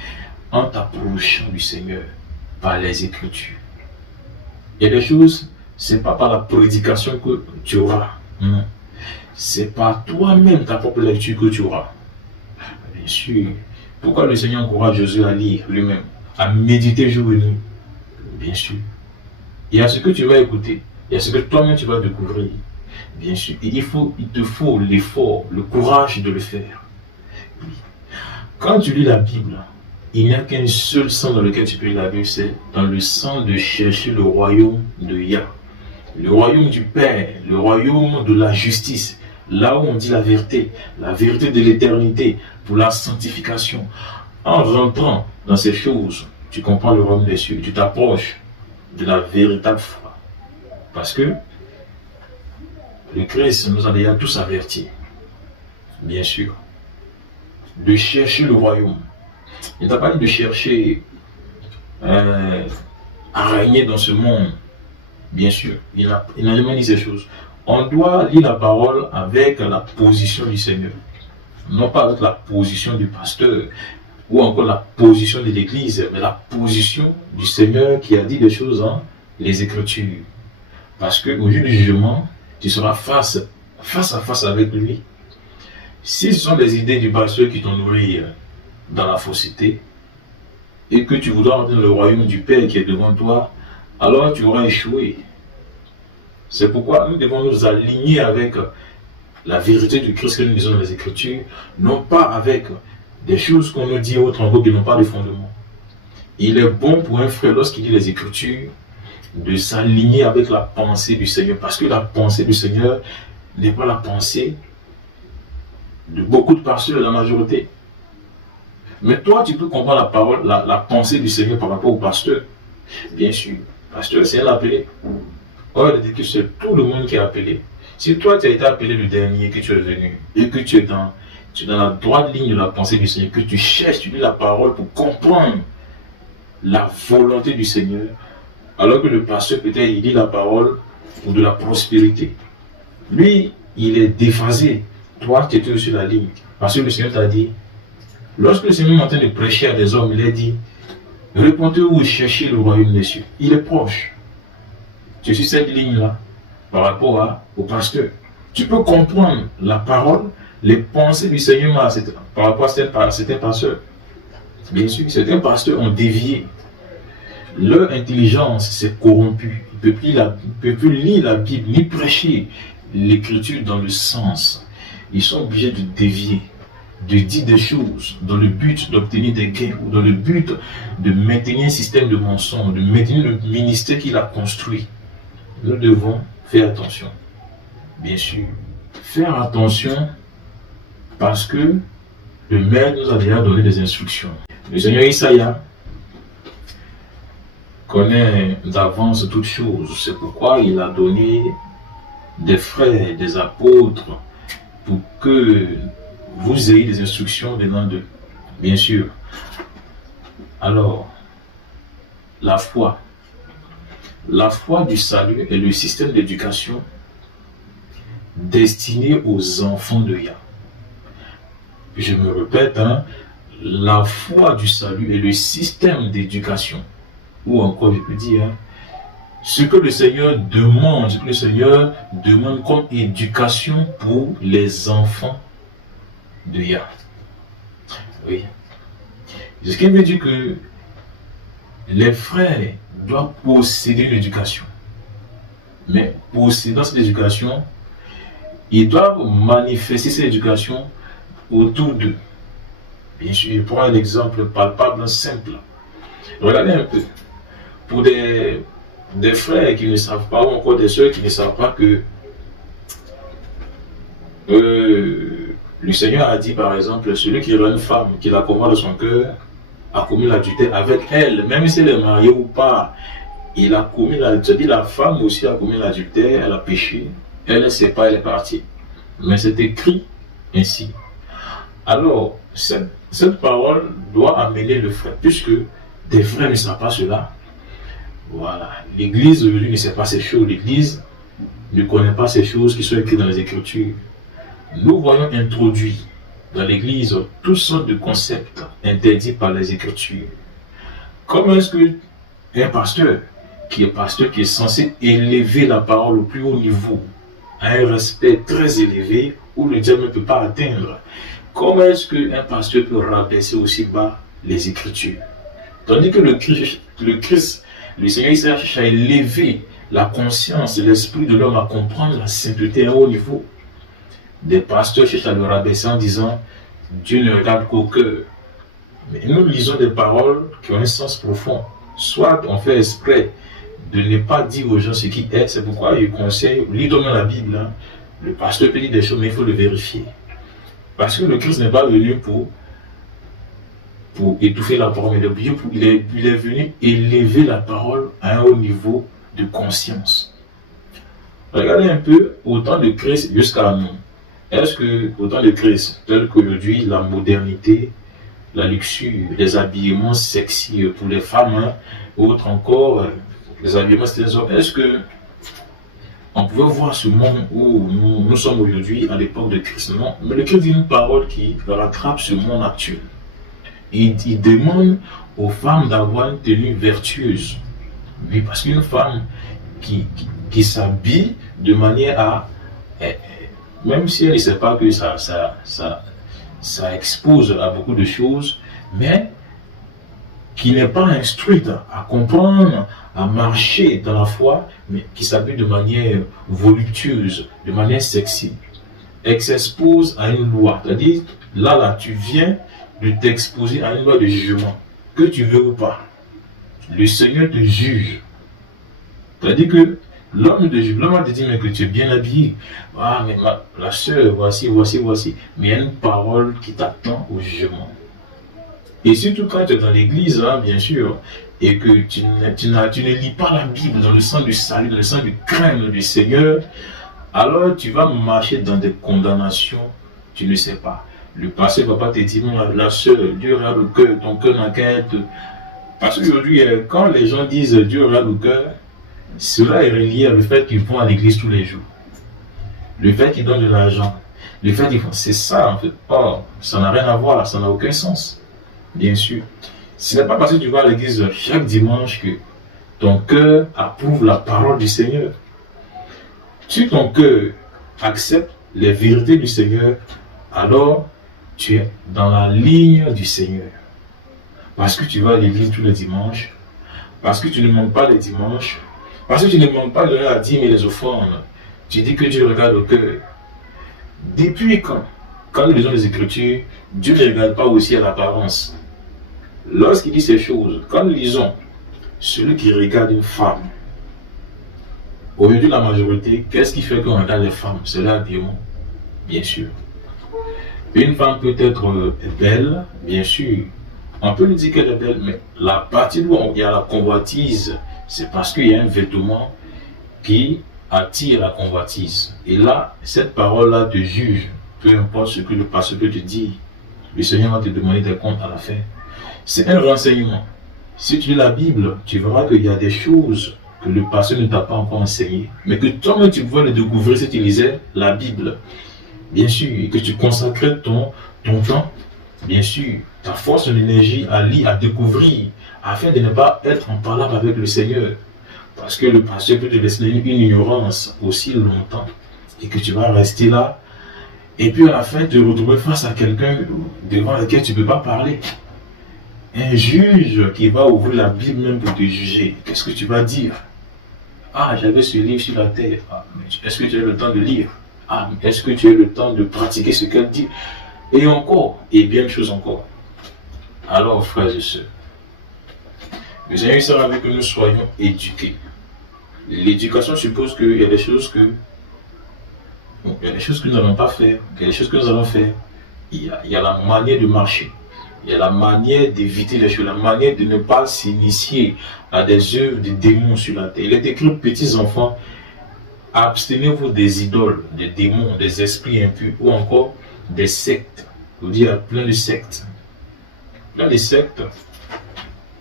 en t'approchant du Seigneur par les Écritures. Il y a des choses, c'est pas par la prédication que tu auras, non. C'est par toi-même ta propre lecture que tu auras. Bien sûr. Pourquoi le Seigneur encourage Jésus à lire lui-même, à méditer jour et nuit? Bien sûr. Il y a ce que tu vas écouter, il y a ce que toi-même tu vas découvrir. Bien sûr. Et il te faut l'effort, le courage de le faire. Quand tu lis la Bible, il n'y a qu'un seul sens dans lequel tu peux lire la Bible, c'est dans le sens de chercher le royaume de Yah, le royaume du Père, le royaume de la justice, là où on dit la vérité de l'éternité, pour la sanctification. En rentrant dans ces choses, tu comprends le royaume des cieux, tu t'approches de la véritable foi. Parce que le Christ nous a déjà tous avertis, bien sûr, de chercher le royaume. Il ne t'a pas dit de chercher à régner dans ce monde, bien sûr. Il n'a jamais dit ces choses. On doit lire la parole avec la position du Seigneur, non pas avec la position du pasteur ou encore la position de l'Église, mais la position du Seigneur qui a dit des choses dans les Écritures. Parce qu'au jour du jugement, tu seras face à face avec lui. Si ce sont les idées du pasteur qui t'ont nourri dans la fausseté et que tu voudras entrer dans le royaume du Père qui est devant toi, alors tu auras échoué. C'est pourquoi nous devons nous aligner avec la vérité du Christ que nous lisons dans les Écritures, non pas avec des choses qu'on nous dit autres encore qui n'ont pas de fondement. Il est bon pour un frère, lorsqu'il lit les Écritures, de s'aligner avec la pensée du Seigneur, parce que la pensée du Seigneur n'est pas la pensée de beaucoup de pasteurs, la majorité. Mais toi, tu peux comprendre la parole, la pensée du Seigneur par rapport au pasteur. Bien sûr, pasteur, c'est un appelé. Or, il dit que c'est tout le monde qui est appelé. Si toi, tu as été appelé le dernier, que tu es venu, et que tu es dans la droite ligne de la pensée du Seigneur, que tu cherches, tu lis la parole pour comprendre la volonté du Seigneur, alors que le pasteur, peut-être, il lit la parole pour de la prospérité. Lui, il est déphasé. Toi, tu es sur la ligne. Parce que le Seigneur t'a dit, lorsque le Seigneur est en train de prêcher à des hommes, il a dit, répondez-vous, cherchez le royaume des cieux. Il est proche. Tu es sur cette ligne-là, par rapport au pasteur. Tu peux comprendre la parole, les pensées du Seigneur par rapport à certains pasteurs. Bien sûr, certains pasteurs ont dévié. Leur intelligence s'est corrompue. Ils ne peuvent plus lire la Bible, ni prêcher l'écriture dans le sens. Ils sont obligés de dévier, de dire des choses dans le but d'obtenir des gains ou dans le but de maintenir un système de mensonges, de maintenir le ministère qu'il a construit. Nous devons faire attention. Bien sûr, faire attention parce que le Maître nous a déjà donné des instructions. Le Seigneur Isaïa connaît d'avance toutes choses. C'est pourquoi il a donné des frères, des apôtres, pour que vous ayez des instructions venant d'eux. Bien sûr. Alors, la foi. La foi du salut est le système d'éducation destiné aux enfants de Yah. Je me répète, la foi du salut est le système d'éducation, ou encore je peux dire, ce que le Seigneur demande, comme éducation pour les enfants de Yah. Oui. Ce qui veut dire que les frères doivent posséder l'éducation. Mais possédant cette éducation, ils doivent manifester cette éducation autour d'eux. Bien sûr, je prends un exemple palpable, simple. Regardez un peu. Pour des frères qui ne savent pas, ou encore des sœurs qui ne savent pas que le Seigneur a dit, par exemple, celui qui aura une femme, qui la commande à son cœur, a commis l'adultère avec elle, même si elle est mariée ou pas, il a commis l'adultère, c'est-à-dire la femme aussi a commis l'adultère, elle a péché, elle ne sait pas, elle est partie. Mais c'est écrit ainsi. Alors, cette parole doit amener le frère, puisque des frères ne savent pas cela. Voilà, l'Église aujourd'hui ne sait pas ces choses, l'Église ne connaît pas ces choses qui sont écrites dans les Écritures. Nous voyons introduit dans l'Église toutes sortes de concepts interdits par les Écritures. Comment est-ce qu'un pasteur qui est censé élever la parole au plus haut niveau, à un respect très élevé où le diable ne peut pas atteindre, comment est-ce qu'un pasteur peut rabaisser aussi bas les Écritures? Tandis que le Christ, le Seigneur Israël cherche à élever la conscience et l'esprit de l'homme à comprendre la sainteté à un haut niveau. Des pasteurs cherchent à le rabaisser en disant Dieu ne regarde qu'au cœur. Mais nous lisons des paroles qui ont un sens profond. Soit on fait exprès de ne pas dire aux gens ce qui est, c'est pourquoi je conseille, lis donc la Bible. Hein. Le pasteur peut dire des choses, mais il faut le vérifier. Parce que le Christ n'est pas venu pour étouffer la parole, mais il est venu élever la parole à un haut niveau de conscience. Regardez un peu au temps de Christ jusqu'à nous. Est-ce que au temps de Christ, tel qu'aujourd'hui, la modernité, la luxure, les habillements sexy pour les femmes, hein, autres encore, les habillements pour les hommes, est-ce que on pouvait voir ce monde où nous sommes aujourd'hui à l'époque de Christ? Non, mais le Christ dit une parole qui rattrape ce monde actuel. Il demande aux femmes d'avoir une tenue vertueuse. Oui, parce qu'une femme qui s'habille de manière à, même si elle ne sait pas que ça expose à beaucoup de choses, mais qui n'est pas instruite à comprendre, à marcher dans la foi, mais qui s'habille de manière voluptueuse, de manière sexy. Elle s'expose à une loi. C'est-à-dire, là, tu viens de t'exposer à une loi de jugement, que tu veux ou pas. Le Seigneur te juge. C'est-à-dire que l'homme va te dire mais que tu es bien habillé. Ah, mais la sœur, voici. Mais il y a une parole qui t'attend au jugement. Et surtout quand tu es dans l'église, hein, bien sûr, et que tu ne lis pas la Bible dans le sens du salut, dans le sens du crainte du Seigneur, alors tu vas marcher dans des condamnations, tu ne sais pas. Le pasteur ne va pas te dire, la sœur, Dieu regarde le cœur, ton cœur n'a qu'à être. Parce qu'aujourd'hui, quand les gens disent Dieu regarde le cœur, cela est relié au fait qu'ils vont à l'église tous les jours. Le fait qu'ils donnent de l'argent. Le fait qu'ils font. C'est ça en fait. Or, ça n'a rien à voir, ça n'a aucun sens. Bien sûr. Ce n'est pas parce que tu vas à l'église chaque dimanche que ton cœur approuve la parole du Seigneur. Si ton cœur accepte les vérités du Seigneur, alors tu es dans la ligne du Seigneur. Parce que tu vas à l'église tous les dimanches, parce que tu ne manques pas les dimanches, parce que tu ne manques pas de la dîme et les offrandes, tu dis que Dieu regarde au cœur. Depuis quand nous lisons les Écritures, Dieu ne regarde pas aussi à l'apparence. Lorsqu'il dit ces choses, quand nous lisons, celui qui regarde une femme, aujourd'hui la majorité, qu'est-ce qui fait qu'on regarde les femmes? C'est l'habillement, bien sûr. Une femme peut être belle, bien sûr. On peut lui dire qu'elle est belle, mais la partie où il y a la convoitise, c'est parce qu'il y a un vêtement qui attire la convoitise. Et là, cette parole-là te juge, peu importe ce que le pasteur te dit. Le Seigneur va te demander des comptes à la fin. C'est un renseignement. Si tu lis la Bible, tu verras qu'il y a des choses que le pasteur ne t'a pas encore enseignées, mais que toi-même tu pouvais le découvrir si tu lisais la Bible. Bien sûr, que tu consacrais ton temps, bien sûr, ta force, ton énergie à lire, à découvrir, afin de ne pas être en palabre avec le Seigneur. Parce que le pasteur peut te laisser une ignorance aussi longtemps, et que tu vas rester là, et puis à la fin te retrouver face à quelqu'un devant lequel tu ne peux pas parler. Un juge qui va ouvrir la Bible même pour te juger, qu'est-ce que tu vas dire? Ah, j'avais ce livre sur la terre. Ah, est-ce que tu as le temps de lire? Ah, est-ce que tu as le temps de pratiquer ce qu'elle dit? Et encore, et bien de choses encore. Alors, frères et sœurs, le Seigneur sera avec que nous soyons éduqués. L'éducation suppose qu'il y a des choses que nous n'allons pas faire, il y a des choses que nous allons faire. Il y a la manière de marcher. Il y a la manière d'éviter les choses, la manière de ne pas s'initier à des œuvres de démons sur la terre. Il est écrit aux petits enfants, abstenez-vous des idoles, des démons, des esprits impurs ou encore des sectes. Je vous dis, il y a plein de sectes. Plein de sectes.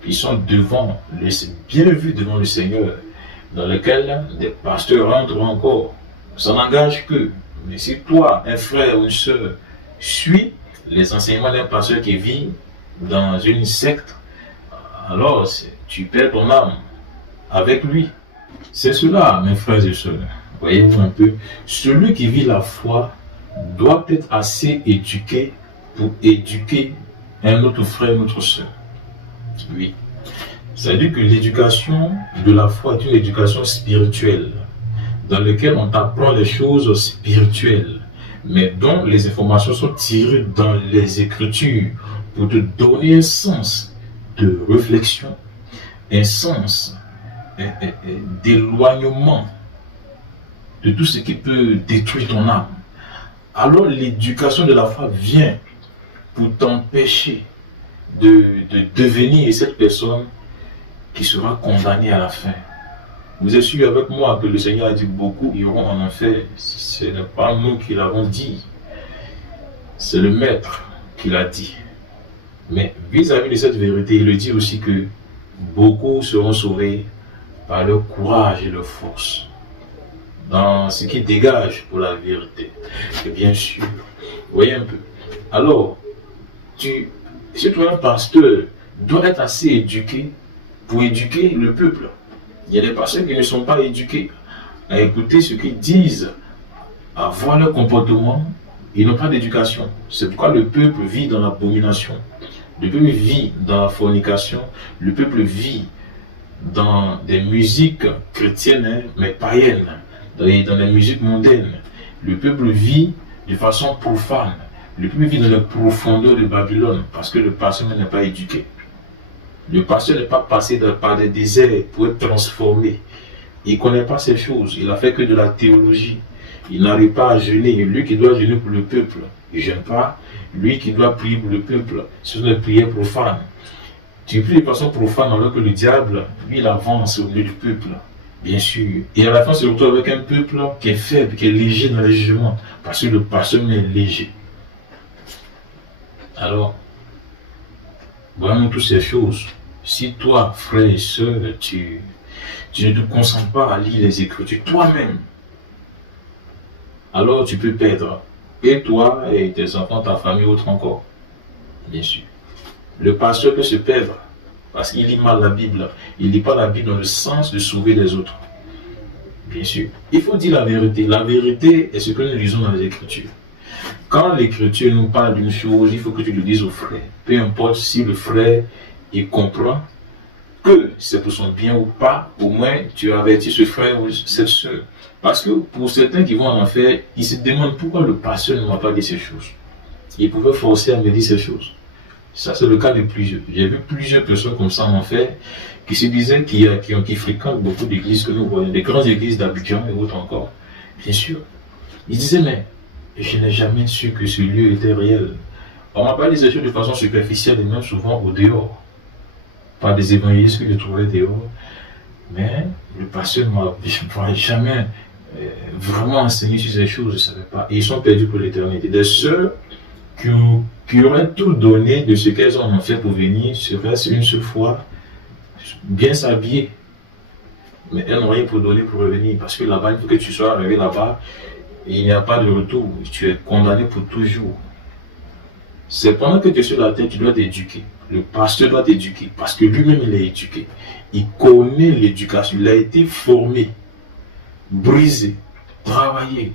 Ils sont bien vus devant le Seigneur, dans lesquels des pasteurs rentrent encore. Ça n'engage que. Mais si toi, un frère ou une soeur, suis les enseignements d'un pasteur qui vit dans une secte, alors tu perds ton âme avec lui. C'est cela, mes frères et sœurs. Voyez-vous un peu, celui qui vit la foi doit être assez éduqué pour éduquer un autre frère, une autre sœur. Oui. C'est-à-dire que l'éducation de la foi est une éducation spirituelle, dans laquelle on t'apprend les choses spirituelles, mais dont les informations sont tirées dans les Écritures pour te donner un sens de réflexion, un sens d'éloignement de tout ce qui peut détruire ton âme. Alors l'éducation de la foi vient pour t'empêcher de devenir cette personne qui sera condamnée à la fin. Vous êtes sûr avec moi que le Seigneur a dit beaucoup iront en enfer. Ce n'est pas nous qui l'avons dit. C'est le Maître qui l'a dit. Mais vis-à-vis de cette vérité, il le dit aussi que beaucoup seront sauvés par leur courage et leur force. Dans ce qui dégage pour la vérité. Et bien sûr, voyez un peu. Alors, si toi, un pasteur, doit être assez éduqué pour éduquer le peuple. Il y a des pasteurs qui ne sont pas éduqués à écouter ce qu'ils disent, à voir leur comportement. Ils n'ont pas d'éducation. C'est pourquoi le peuple vit dans l'abomination. Le peuple vit dans la fornication. Le peuple vit dans des musiques chrétiennes, mais païennes, dans les musiques mondaines. Le peuple vit de façon profane. Le peuple vit dans les profondeurs de Babylone parce que le pasteur n'est pas éduqué. Le pasteur n'est pas passé par des déserts pour être transformé. Il ne connaît pas ces choses. Il n'a fait que de la théologie. Il n'arrive pas à jeûner. Lui qui doit jeûner pour le peuple, il ne jeûne pas. Lui qui doit prier pour le peuple, ce sont des prières profanes. Tu pries de façon profane alors que le diable, lui, il avance au milieu du peuple. Bien sûr. Et à la fin, on se retrouve avec un peuple qui est faible, qui est léger dans les jugements. Parce que le pasteur est léger. Alors, voyons toutes ces choses. Si toi, frère et soeur, tu ne te concentres pas à lire les Écritures toi-même, alors tu peux perdre. Et toi, et tes enfants, ta famille, autre encore. Bien sûr. Le pasteur peut se perdre parce qu'il lit mal la Bible. Il ne lit pas la Bible dans le sens de sauver les autres. Bien sûr. Il faut dire la vérité. La vérité est ce que nous lisons dans les Écritures. Quand l'Écriture nous parle d'une chose, il faut que tu le dises au frère. Peu importe si le frère il comprend que c'est pour son bien ou pas, au moins tu avertis ce frère ou cette soeur. Parce que pour certains qui vont en enfer, ils se demandent pourquoi le pasteur ne m'a pas dit ces choses. Il pouvait forcer à me dire ces choses. Ça, c'est le cas de plusieurs. J'ai vu plusieurs personnes comme ça en enfer qui se disaient qui fréquentent beaucoup d'églises que nous voyons, des grandes églises d'Abidjan et autres encore. Bien sûr. Ils disaient, mais je n'ai jamais su que ce lieu était réel. On m'a pas dit ces choses de façon superficielle et même souvent au dehors. Par des évangélistes que je trouvais dehors. Mais le pasteur ne m'a jamais vraiment enseigné sur ces choses, je ne savais pas. Et ils sont perdus pour l'éternité. Des sœurs qui auraient tout donné de ce qu'elles ont fait pour venir, serait-ce une seule fois, bien s'habiller. Mais elles n'ont rien pour donner pour revenir. Parce que là-bas, il faut que tu sois arrivé là-bas. Et il n'y a pas de retour. Tu es condamné pour toujours. C'est pendant que tu es sur la terre, tu dois t'éduquer. Le pasteur doit t'éduquer. Parce que lui-même, il est éduqué. Il connaît l'éducation. Il a été formé, brisé, travaillé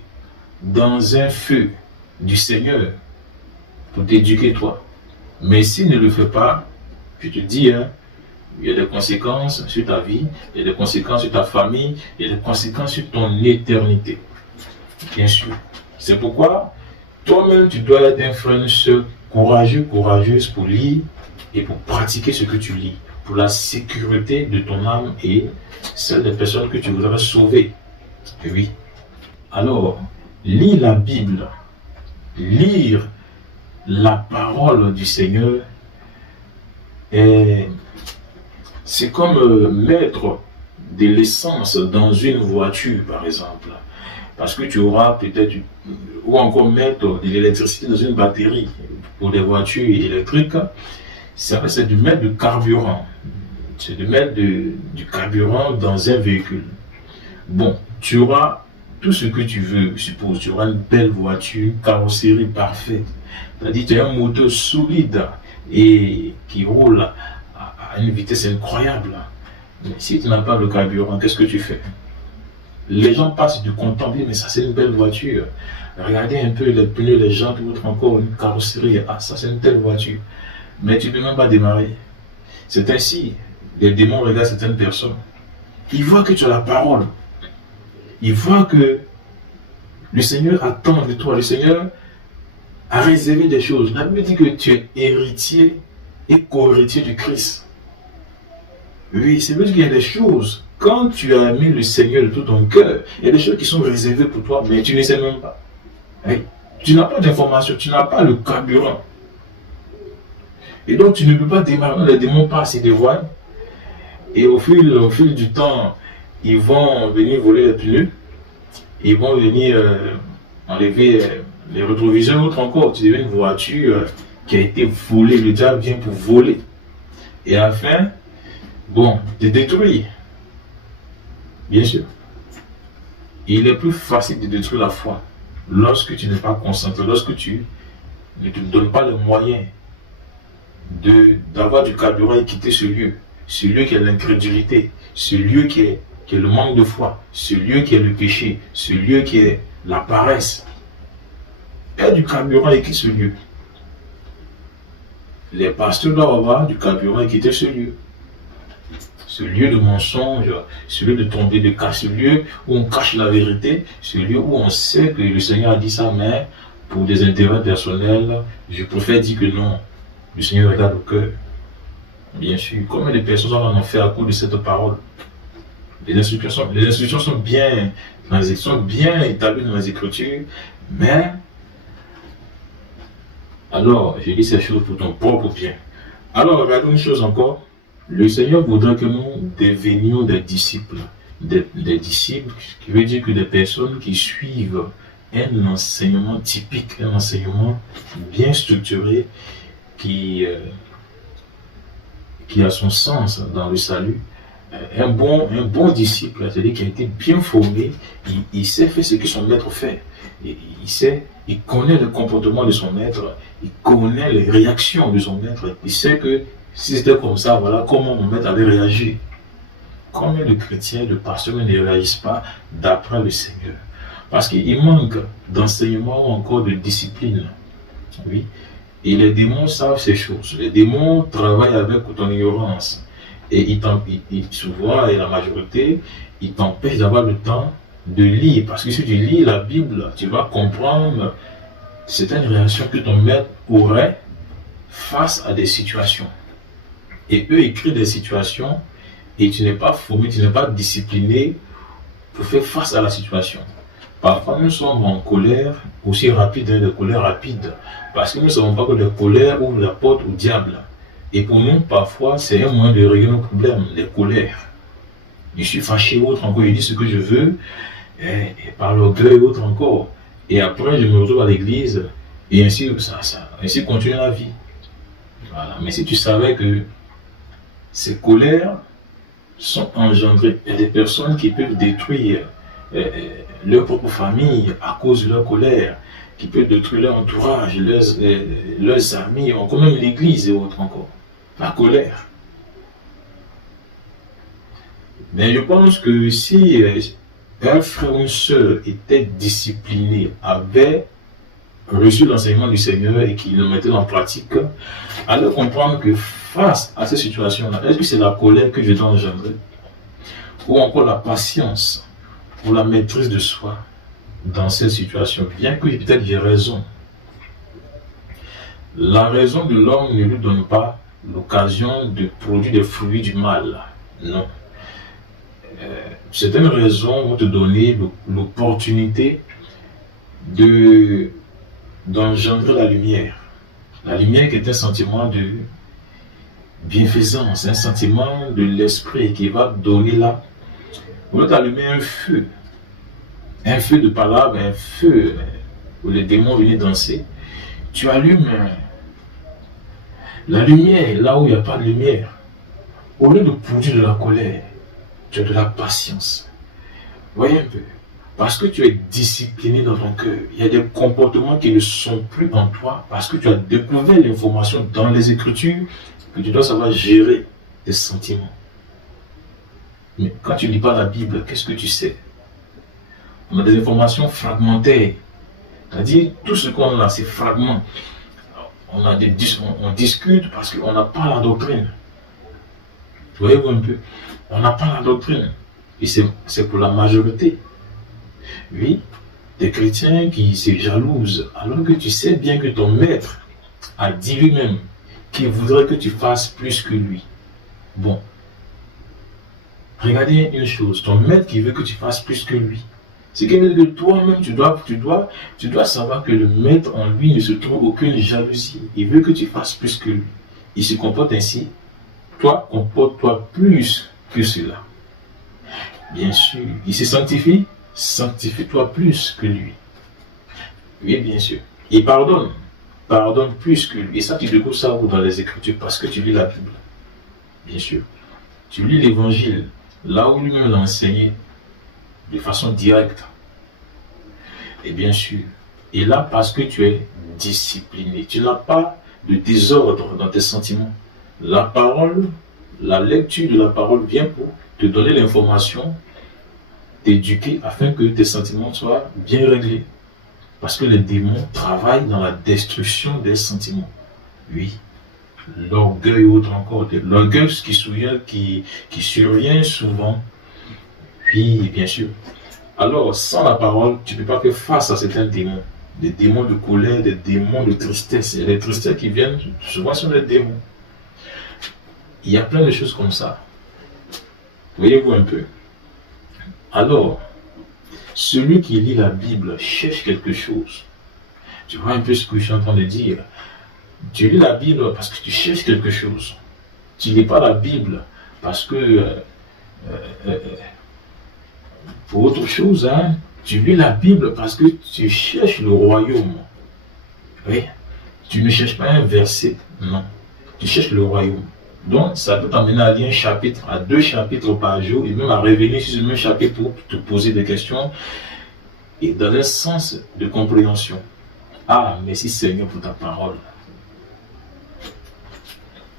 dans un feu du Seigneur pour t'éduquer toi. Mais s'il ne le fait pas, je te dis, il y a des conséquences sur ta vie, il y a des conséquences sur ta famille, il y a des conséquences sur ton éternité. Bien sûr. C'est pourquoi toi-même, tu dois être un frère, une soeur courageux, courageuse pour lire et pour pratiquer ce que tu lis, pour la sécurité de ton âme et celle des personnes que tu voudrais sauver. Et oui. Alors, lire la Bible, lire la parole du Seigneur Et c'est comme mettre de l'essence dans une voiture, par exemple. Parce que tu auras peut-être, ou encore mettre de l'électricité dans une batterie pour des voitures électriques, c'est de mettre du carburant. C'est de mettre du carburant dans un véhicule. Bon, tu auras tout ce que tu veux, suppose, tu auras une belle voiture, une carrosserie parfaite. C'est-à-dire, tu as un moteur solide et qui roule à une vitesse incroyable. Mais si tu n'as pas le carburant, qu'est-ce que tu fais? Les gens passent du content, mais ça c'est une belle voiture. Regardez un peu les pneus, les jantes, ou autre encore, une carrosserie. Ah, ça c'est une telle voiture. Mais tu ne peux même pas démarrer. C'est ainsi. Les démons regardent certaines personnes. Ils voient que tu as la parole. Ils voient que le Seigneur attend de toi. Le Seigneur a réservé des choses. La Bible dit que tu es héritier et co-héritier du Christ. Oui, c'est vrai qu'il y a des choses. Quand tu as mis le Seigneur de tout ton cœur, il y a des choses qui sont réservées pour toi, mais tu ne sais même pas. Oui. Tu n'as pas d'information, tu n'as pas le carburant. Et donc tu ne peux pas démarrer, les démons passent et dévoilent. Et au fil du temps, ils vont venir voler les pneus, ils vont venir enlever les rétroviseurs, autre encore. Tu deviens une voiture qui a été volée, le diable vient pour voler. Et à la fin, bon, de détruire. Bien sûr. Il est plus facile de détruire la foi lorsque tu n'es pas concentré, lorsque tu ne te donnes pas le moyen d'avoir du carburant et quitter ce lieu qui est l'incrédulité, ce lieu qui est le manque de foi, ce lieu qui est le péché, ce lieu qui est la paresse. Il y a du carburant et quitte ce lieu. Les pasteurs doivent avoir du carburant et quitter ce lieu. Ce lieu de mensonge, ce lieu de tomber de casse, ce lieu où on cache la vérité, ce lieu où on sait que le Seigneur a dit ça, mais pour des intérêts personnels, je préfère dire que non. Le Seigneur regarde au cœur. Bien sûr, combien de personnes en ont fait à cause de cette parole? Les instructions sont bien établies dans les Écritures, mais alors, je dis ces choses pour ton propre bien. Alors, regardons une chose encore. Le Seigneur voudrait que nous devenions des disciples. Des disciples, ce qui veut dire que des personnes qui suivent un enseignement typique, un enseignement bien structuré, qui a son sens dans le salut. Un bon disciple, c'est-à-dire qui a été bien formé, il sait faire ce que son maître fait. Il connaît le comportement de son maître, il connaît les réactions de son maître, il sait que si c'était comme ça, voilà comment mon maître avait réagi. Combien de chrétiens, de pasteurs ne réagissent pas d'après le Seigneur? Parce qu'il manque d'enseignement ou encore de discipline. Oui. Et les démons savent ces choses. Les démons travaillent avec ton ignorance. Et souvent, et la majorité, ils t'empêchent d'avoir le temps de lire. Parce que si tu lis la Bible, tu vas comprendre certaines réactions que ton maître aurait face à des situations. Et eux, ils créent des situations et tu n'es pas formé, tu n'es pas discipliné pour faire face à la situation. Parfois, nous sommes en colère, aussi rapide, de colère rapide, parce que nous ne savons pas que la colère ouvre la porte au diable. Et pour nous, parfois, c'est un moyen de régler nos problèmes, les colères. Je suis fâché, autre encore, je dis ce que je veux, et par l'orgueil, autre encore. Et après, je me retrouve à l'église, et ainsi continue la vie. Voilà. Mais si tu savais que ces colères sont engendrées, il y a des personnes qui peuvent détruire leur propre famille à cause de leur colère, qui peuvent détruire leur entourage, leurs amis, encore même l'église et autres encore. La colère. Mais je pense que si un frère ou une sœur était discipliné, avait reçu l'enseignement du Seigneur et qu'il le mettait en pratique, allait comprendre que face à cette situation-là, est-ce que c'est la colère que je dois engendrer, ou encore la patience pour la maîtrise de soi dans cette situation, bien que peut-être j'ai raison. La raison de l'homme ne lui donne pas l'occasion de produire des fruits du mal. Non. Certaines raisons vont te donner l'opportunité d'engendrer la lumière. La lumière qui est un sentiment bienfaisance, un sentiment de l'esprit qui va donner là. On va t'allumer un feu de palabre, un feu où les démons venaient danser. Tu allumes la lumière là où il n'y a pas de lumière. Au lieu de produire de la colère, tu as de la patience. Voyez un peu. Parce que tu es discipliné dans ton cœur, il y a des comportements qui ne sont plus en toi parce que tu as découvert l'information dans les Écritures que tu dois savoir gérer tes sentiments. Mais quand tu ne lis pas la Bible, qu'est-ce que tu sais? On a des informations fragmentaires. C'est-à-dire, tout ce qu'on a, c'est fragments. On discute parce qu'on n'a pas la doctrine. Voyez-vous un peu? On n'a pas la doctrine. Et c'est pour la majorité. Oui, des chrétiens qui se jalousent, alors que tu sais bien que ton maître a dit lui-même qu'il voudrait que tu fasses plus que lui. Bon, regardez une chose, ton maître qui veut que tu fasses plus que lui. Ce qui veut dire que toi-même, tu dois savoir que le maître en lui ne se trouve aucune jalousie. Il veut que tu fasses plus que lui. Il se comporte ainsi. Toi, comporte-toi plus que cela. Bien sûr, il se sanctifie. Sanctifie-toi plus que lui. Oui, bien sûr. Il pardonne. Pardonne plus que lui. Et ça, tu découvres ça dans les Écritures parce que tu lis la Bible. Bien sûr. Tu lis l'Évangile, là où lui-même l'a enseigné de façon directe. Et bien sûr. Et là, parce que tu es discipliné. Tu n'as pas de désordre dans tes sentiments. La parole, la lecture de la parole vient pour te donner l'information, t'éduquer afin que tes sentiments soient bien réglés. Parce que les démons travaillent dans la destruction des sentiments. Oui. L'orgueil ou autre encore. L'orgueil qui survient souvent. Oui, bien sûr. Alors, sans la parole, tu ne peux pas faire face à certains démons. Des démons de colère, des démons de tristesse. Et les tristesses qui viennent, souvent sont des démons. Il y a plein de choses comme ça. Voyez-vous un peu. Alors, celui qui lit la Bible cherche quelque chose. Tu vois un peu ce que je suis en train de dire. Tu lis la Bible parce que tu cherches quelque chose. Tu ne lis pas la Bible parce que pour autre chose, hein. Tu lis la Bible parce que tu cherches le royaume. Oui. Tu ne cherches pas un verset, non. Tu cherches le royaume. Donc, ça peut t'amener à lire un chapitre, à 2 chapitres par jour, et même à revenir sur ce même chapitre pour te poser des questions et dans un sens de compréhension. Ah, merci Seigneur pour ta parole.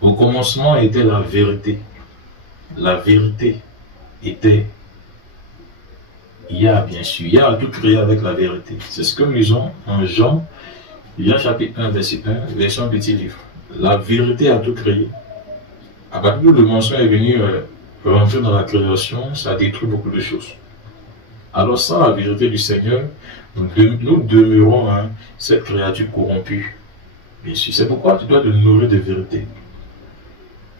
Au commencement était la vérité. La vérité était. Il y a bien sûr, il y a tout créé avec la vérité. C'est ce que nous lisons en Jean chapitre 1, verset 1, version petit livre. La vérité a tout créé. À partir où le mensonge est venu rentrer dans la création, ça a détruit beaucoup de choses. Alors sans la vérité du Seigneur, nous demeurons cette créature corrompue. Bien sûr, c'est pourquoi tu dois te nourrir de vérité.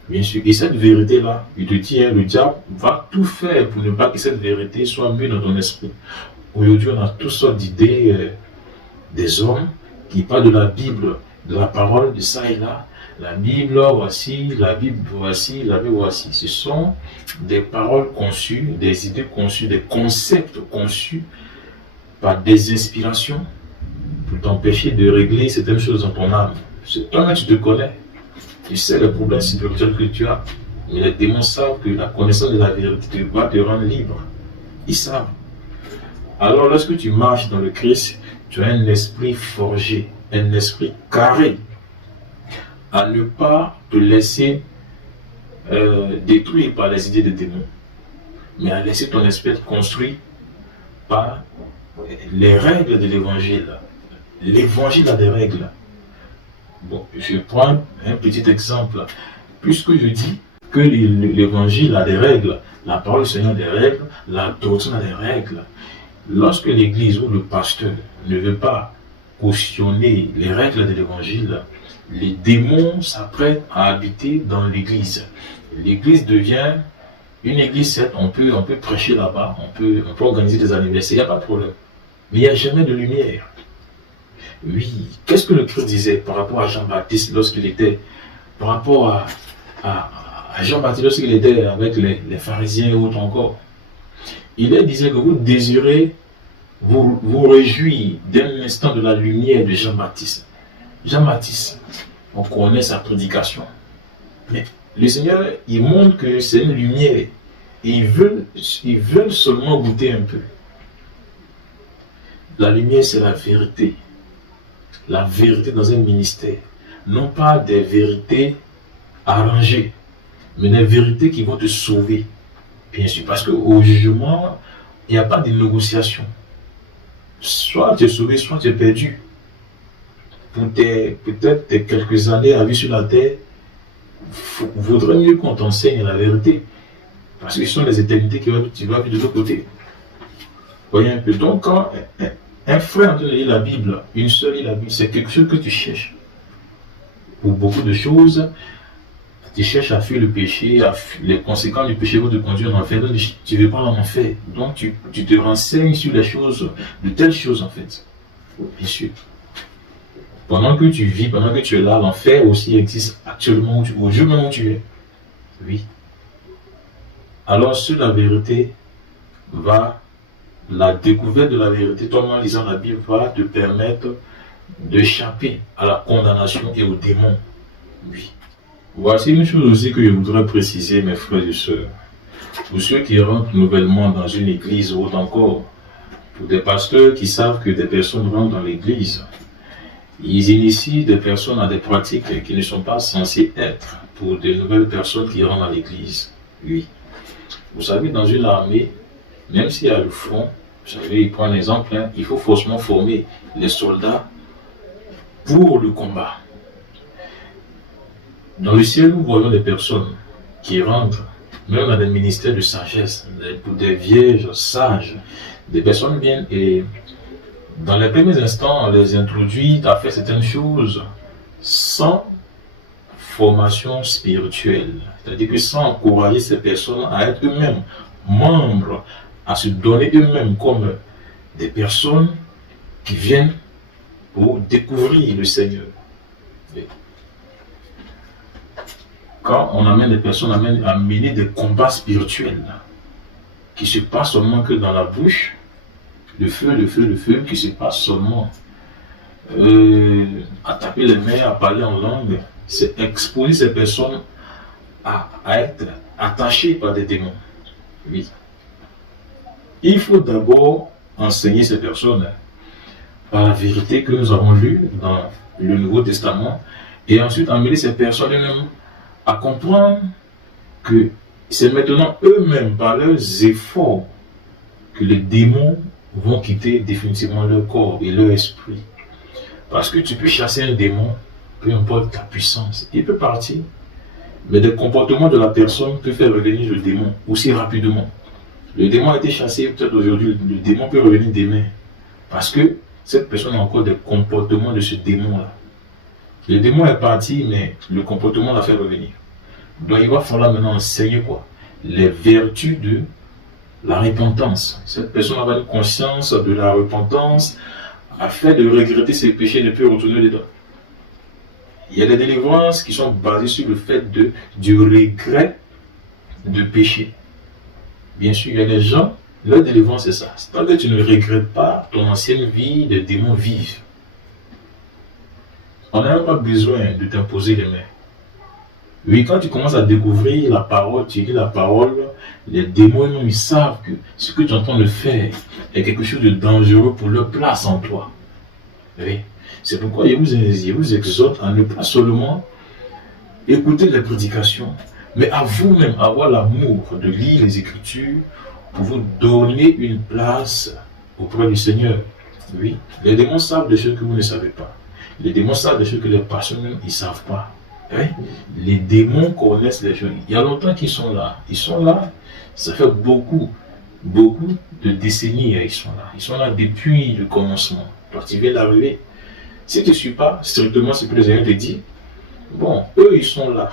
Bien sûr, et cette vérité-là, il te dit, le diable va tout faire pour ne pas que cette vérité soit mise dans ton esprit. Aujourd'hui, on a toutes sortes d'idées des hommes qui parlent de la Bible, de la parole, de ça et là. La Bible, voici, la Bible, voici, la Bible, voici. Ce sont des paroles conçues, des idées conçues, des concepts conçus par des inspirations pour t'empêcher de régler certaines choses dans ton âme. Toi-même, tu te connais. Tu sais le problème spirituel que tu as. Mais les démons savent que la connaissance de la vérité va te rendre libre. Ils savent. Alors, lorsque tu marches dans le Christ, tu as un esprit forgé, un esprit carré, à ne pas te laisser détruire par les idées des démons, mais à laisser ton esprit être construit par les règles de l'évangile. L'évangile a des règles. Bon, je prends un petit exemple. Puisque je dis que l'évangile a des règles, la parole du Seigneur a des règles, la doctrine a des règles. Lorsque l'église ou le pasteur ne veut pas cautionner les règles de l'évangile, les démons s'apprêtent à habiter dans l'église. L'église devient une église, certes, on peut prêcher là-bas, on peut organiser des anniversaires, il n'y a pas de problème. Mais il n'y a jamais de lumière. Oui, qu'est-ce que le Christ disait par rapport à Jean-Baptiste lorsqu'il était, par rapport à Jean-Baptiste lorsqu'il était avec les pharisiens et autres encore. Il leur disait que vous désirez vous réjouir d'un instant de la lumière de Jean-Baptiste. Jean-Baptiste, on connaît sa prédication. Mais le Seigneur, il montre que c'est une lumière. Et ils veulent seulement goûter un peu. La lumière, c'est la vérité. La vérité dans un ministère. Non pas des vérités arrangées, mais des vérités qui vont te sauver. Bien sûr, parce qu'au jugement, il n'y a pas de négociation. Soit tu es sauvé, soit tu es perdu. Pour peut-être tes quelques années à vivre sur la terre, il vaudrait mieux qu'on t'enseigne la vérité. Parce que ce sont les éternités que tu vas vivre de l'autre côté. Voyez un peu. Donc, quand un frère en train de lire la Bible, une seule lit la Bible, c'est quelque chose que tu cherches. Pour beaucoup de choses, tu cherches à fuir le péché, les conséquences du péché vont te conduire en enfer. Donc, tu ne veux pas en enfer. Donc, tu te renseignes sur les choses, de telles choses en fait. Bien sûr. Pendant que tu vis, pendant que tu es là, l'enfer aussi existe actuellement au jour même où tu es. Oui. Alors, sur la vérité la découverte de la vérité, toi en lisant la Bible, va te permettre d'échapper à la condamnation et aux démons. Oui. Voici une chose aussi que je voudrais préciser, mes frères et sœurs. Pour ceux qui rentrent nouvellement dans une église ou autre encore, pour des pasteurs qui savent que des personnes rentrent dans l'église, ils initient des personnes à des pratiques qui ne sont pas censées être pour de nouvelles personnes qui rentrent dans l'église. Oui. Vous savez, dans une armée, même s'il y a le front, vous savez, il prend un exemple, il faut forcément former les soldats pour le combat. Dans le ciel, nous voyons des personnes qui rentrent, même dans des ministères de sagesse, pour des vierges sages. Des personnes viennent et, dans les premiers instants, on les introduit à faire certaines choses sans formation spirituelle. C'est-à-dire que sans encourager ces personnes à être eux-mêmes membres, à se donner eux-mêmes comme des personnes qui viennent pour découvrir le Seigneur. Quand on amène des personnes à mener des combats spirituels qui se passent seulement que dans la bouche, le feu, qui se passe seulement à taper les mains, à parler en langue, c'est exposer ces personnes à être attachées par des démons. Oui. Il faut d'abord enseigner ces personnes par la vérité que nous avons lue dans le Nouveau Testament et ensuite amener ces personnes elles-mêmes à comprendre que c'est maintenant eux-mêmes, par leurs efforts, que les démons vont quitter définitivement leur corps et leur esprit. Parce que tu peux chasser un démon, peu importe ta puissance, il peut partir. Mais le comportement de la personne peut faire revenir le démon aussi rapidement. Le démon a été chassé, peut-être aujourd'hui, le démon peut revenir demain. Parce que cette personne a encore des comportements de ce démon-là. Le démon est parti, mais le comportement l'a fait revenir. Donc il va falloir maintenant enseigner quoi? Les vertus de la repentance. Cette personne a une conscience de la repentance, afin de regretter ses péchés, ne peut retourner dedans. Il y a des délivrances qui sont basées sur le fait du regret de péché. Bien sûr, il y a des gens, leur délivrance c'est ça. C'est pas que tu ne regrettes pas ton ancienne vie, les démons vivent. On n'a même pas besoin de t'imposer les mains. Oui, quand tu commences à découvrir la parole, tu lis la parole, les démons, ils savent que ce que tu es en train de faire est quelque chose de dangereux pour leur place en toi. Oui. C'est pourquoi je vous exhorte à ne pas seulement écouter les prédications, mais à vous-même avoir l'amour de lire les Écritures pour vous donner une place auprès du Seigneur. Oui. Les démons savent des choses que vous ne savez pas. Les démons savent des choses que les personnes même ils ne savent pas. Oui. Les démons connaissent les choses. Il y a longtemps qu'ils sont là. Ils sont là. Ça fait beaucoup de décennies. Ils sont là. Ils sont là depuis le commencement. Donc tu viens d'arriver. Si tu ne suis pas strictement ce que les Seigneur te dit, bon, eux ils sont là.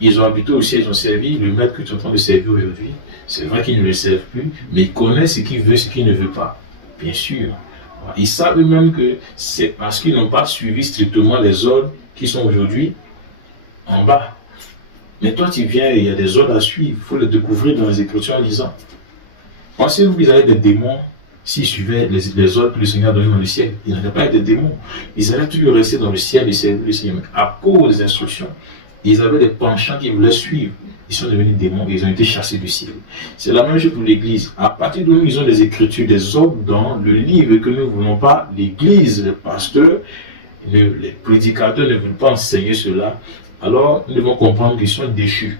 Ils ont habité aussi, ils ont servi. Le maître que tu es en train de servir aujourd'hui, c'est vrai qu'ils ne le servent plus, mais ils connaissent ce qu'ils veulent, ce qu'ils ne veulent pas. Bien sûr. Ils savent eux-mêmes que c'est parce qu'ils n'ont pas suivi strictement les ordres qui sont aujourd'hui en bas. Mais toi, tu viens et il y a des ordres à suivre. Il faut les découvrir dans les Écritures en lisant. Pensez-vous qu'ils avaient des démons s'ils suivaient les ordres que le Seigneur donnait dans le ciel? Ils n'avaient pas des démons. Ils allaient toujours rester dans le ciel et servir le Seigneur. Mais à cause des instructions, ils avaient des penchants qu'ils voulaient suivre. Ils sont devenus démons et ils ont été chassés du ciel. C'est la même chose pour l'Église. À partir de nous, ils ont des Écritures, des ordres dans le livre que nous ne voulons pas. L'Église, les pasteurs, les prédicateurs ne veulent pas enseigner cela. Alors, nous devons comprendre qu'ils sont déchus.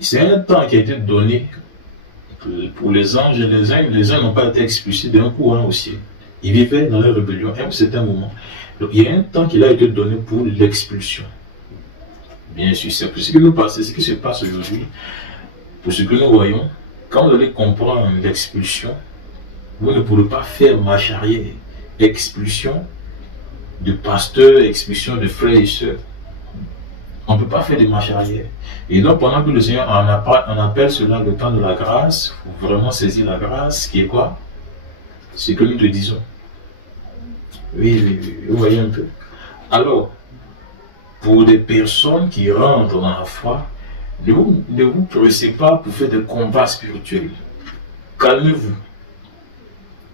C'est un temps qui a été donné pour les anges. Les anges n'ont pas été expulsés d'un coup au ciel. Ils vivaient dans leur rébellion à un certain moment. Donc, il y a un temps qui a été donné pour l'expulsion. Bien sûr, c'est ce que nous passons, ce qui se passe aujourd'hui. Pour ce que nous voyons, quand vous allez comprendre l'expulsion, vous ne pourrez pas faire marche arrière. Expulsion de pasteurs, expulsion de frères et sœurs. On ne peut pas faire de marche arrière. Et donc, pendant que le Seigneur en appelle cela le temps de la grâce, il faut vraiment saisir la grâce, qui est quoi? C'est que nous te disons. Oui, vous voyez un peu. Alors, pour des personnes qui rentrent dans la foi, ne vous pressez pas pour faire des combats spirituels. Calmez-vous.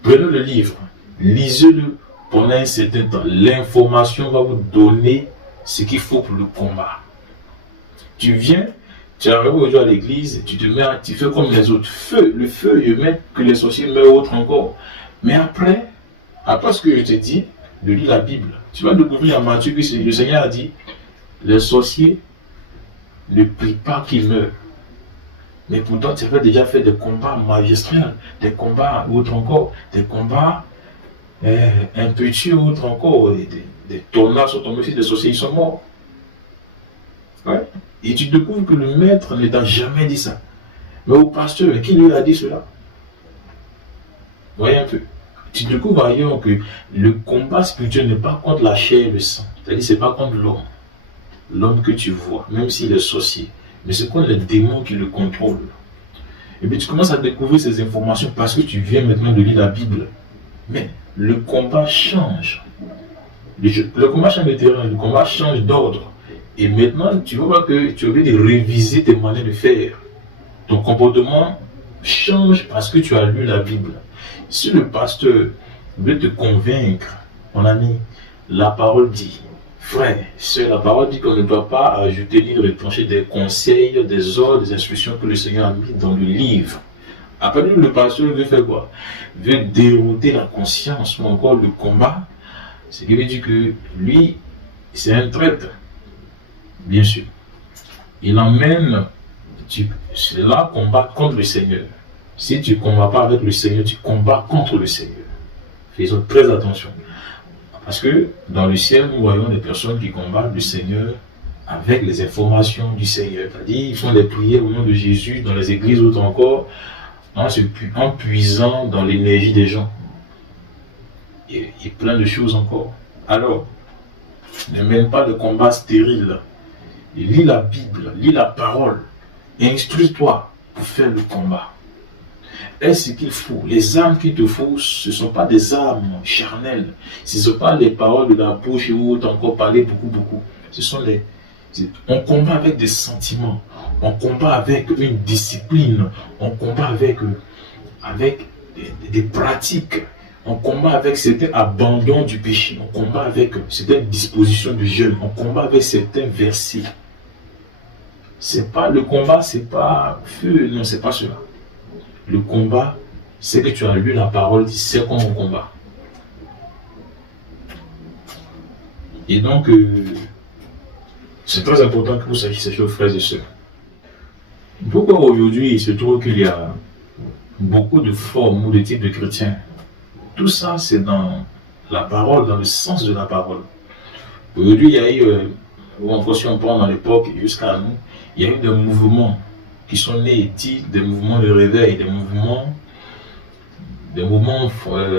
Prenez le livre, lisez-le pendant un certain temps. L'information va vous donner ce qu'il faut pour le combat. Tu viens, tu arrives aujourd'hui à l'église, tu fais comme les autres. Le feu, il met que les sorciers mettent autre encore. Mais après ce que je te dis, de lire la Bible, tu vas découvrir en Matthieu que le Seigneur a dit, les sorciers ne prient pas qu'ils meurent. Mais pourtant, tu avais déjà fait des combats magistraux, des combats autres encore, des combats impétueux autres encore, des tornades sont tombés sur des sorciers, ils sont morts. Ouais. Et tu découvres que le maître ne t'a jamais dit ça. Mais au pasteur, qui lui a dit cela? Voyez un peu. Tu découvres ailleurs que le combat spirituel n'est pas contre la chair et le sang. C'est-à-dire que ce n'est pas contre l'homme. L'homme que tu vois, même s'il est sorcier. Mais c'est contre les démons qui le contrôlent. Et puis tu commences à découvrir ces informations parce que tu viens maintenant de lire la Bible. Mais le combat change. Le combat change de terrain, le combat change d'ordre. Et maintenant, tu vois que tu as envie de réviser tes manières de faire. Ton comportement change parce que tu as lu la Bible. Si le pasteur veut te convaincre, mon ami, la parole dit, frère, c'est la parole dit qu'on ne doit pas ajouter ni retrancher des conseils, des ordres, des instructions que le Seigneur a mis dans le livre. Après, le pasteur veut faire quoi? Veut dérouter la conscience ou encore le combat. Ce qui veut dire que lui, c'est un traître. Bien sûr. Il emmène, c'est là combat contre le Seigneur. Si tu ne combats pas avec le Seigneur, tu combats contre le Seigneur. Faisons très attention. Parce que dans le ciel, nous voyons des personnes qui combattent le Seigneur avec les informations du Seigneur. C'est-à-dire, ils font des prières au nom de Jésus dans les églises, autres encore, en puisant dans l'énergie des gens. Et plein de choses encore. Alors, ne mène pas de combat stérile. Lis la Bible, lis la parole. Instruis-toi pour faire le combat. Est-ce qu'il faut? Les armes qu'il te faut, ce ne sont pas des armes charnelles. Ce ne sont pas les paroles de la bouche ou encore parler beaucoup. Ce sont on combat avec des sentiments. On combat avec une discipline. On combat avec des pratiques. On combat avec certains abandons du péché. On combat avec certaines dispositions de jeûne. On combat avec certains versets. C'est pas le combat, c'est pas feu, non, c'est pas cela. Le combat, c'est que tu as lu la parole, tu sais comment on combat. Et donc, c'est très important que vous sachiez ces choses, frères et sœurs. Pourquoi aujourd'hui il se trouve qu'il y a beaucoup de formes ou de types de chrétiens? Tout ça, c'est dans la parole, dans le sens de la parole. Aujourd'hui, il y a eu, ou encore si on prend dans l'époque jusqu'à nous, il y a eu des mouvements qui sont nés dits des mouvements de réveil, des mouvements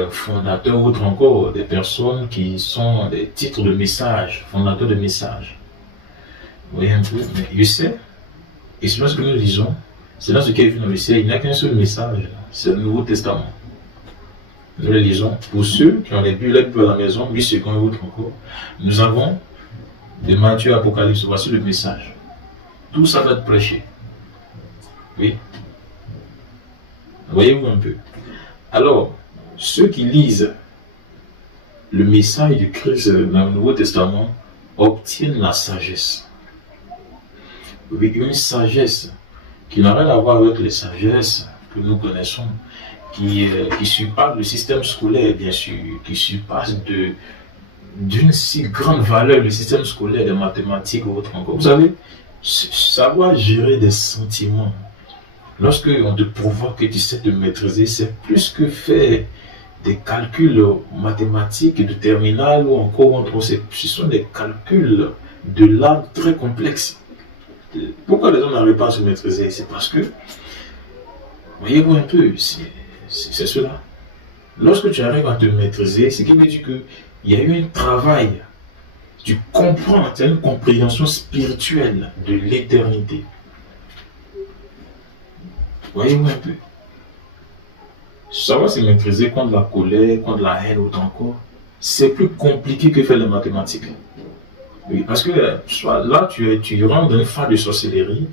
fondateurs, autres encore, des personnes qui sont des titres de messages, fondateurs de messages. Vous voyez un peu, mais je sais, et c'est ce que nous lisons, c'est dans ce qui est vu dans le ciel, il n'y a qu'un seul message, c'est le Nouveau Testament. Nous le lisons. Pour ceux qui ont les Bibles à la maison, oui, c'est qu'on autre encore. Nous avons de Matthieu, Apocalypse, voici le message. tout ça va être prêché. Oui. Voyez-vous un peu. Alors, ceux qui lisent le message de Christ dans le Nouveau Testament obtiennent la sagesse. Oui, une sagesse qui n'a rien à voir avec les sagesses que nous connaissons, qui surpasse le système scolaire, bien sûr, qui surpasse d'une si grande valeur le système scolaire, des mathématiques ou autre encore. Vous savez, savoir gérer des sentiments, lorsque on te provoque que tu sais te maîtriser, c'est plus que faire des calculs mathématiques de terminale ou encore autre. Ce sont des calculs de l'âme très complexes. Pourquoi les hommes n'arrivent pas à se maîtriser? C'est parce que, voyez-vous un peu, c'est cela. Lorsque tu arrives à te maîtriser, ce qui veut dire qu'il y a eu un travail. Tu comprends, tu as une compréhension spirituelle de l'éternité. Voyez-vous un peu. Savoir se maîtriser contre la colère, contre la haine, autant encore, c'est plus compliqué que faire les mathématiques. Oui, parce que là, tu rentres dans une phase de sorcellerie,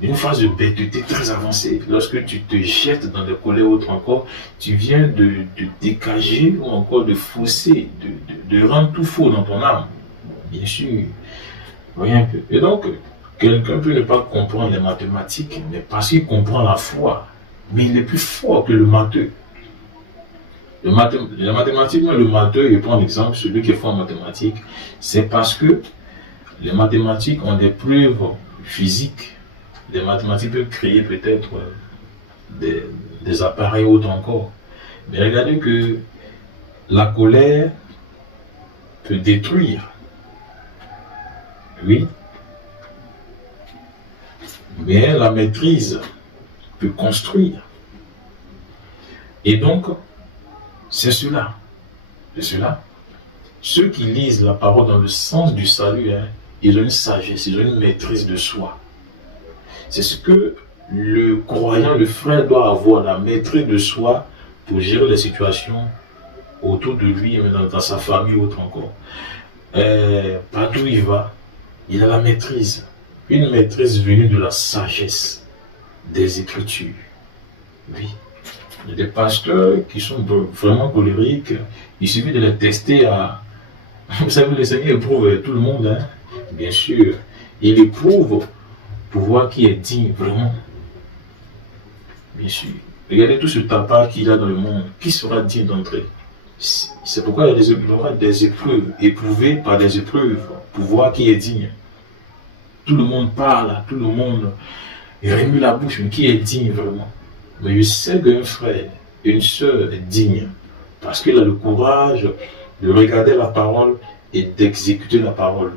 une phase de bêteté très avancée. Lorsque tu te jettes dans des colères, autre encore, tu viens de dégager ou encore de fausser, de rendre tout faux dans ton âme. Bien sûr, voyez un peu. Et donc, quelqu'un peut ne pas comprendre les mathématiques, mais parce qu'il comprend la foi. Mais il est plus fort que le matheux. Les mathématiques, le matheux, je prends l'exemple, celui qui est fort en mathématiques, c'est parce que les mathématiques ont des preuves physiques. Les mathématiques peuvent créer peut-être des appareils autres encore. Mais regardez que la colère peut détruire. Oui. Mais la maîtrise peut construire. Et donc, c'est cela. C'est cela. Ceux qui lisent la parole dans le sens du salut, ils ont une sagesse, ils ont une maîtrise de soi. C'est ce que le croyant, le frère doit avoir, la maîtrise de soi pour gérer les situations autour de lui, dans sa famille ou autre encore. Partout où il va, il a la maîtrise. Une maîtrise venue de la sagesse des Écritures. Oui. Il y a des pasteurs qui sont vraiment colériques. Il suffit de les tester à... Vous savez, le Seigneur éprouve tout le monde, bien sûr. Il éprouve pour voir qui est digne vraiment. Bien sûr. Regardez tout ce tapas qu'il y a dans le monde. Qui sera digne d'entrer? C'est pourquoi il y aura des épreuves, éprouvées par des épreuves, pour voir qui est digne. Tout le monde parle, tout le monde remue la bouche, mais qui est digne vraiment? Mais je sais qu'un frère, une sœur est digne, parce qu'il a le courage de regarder la parole et d'exécuter la parole.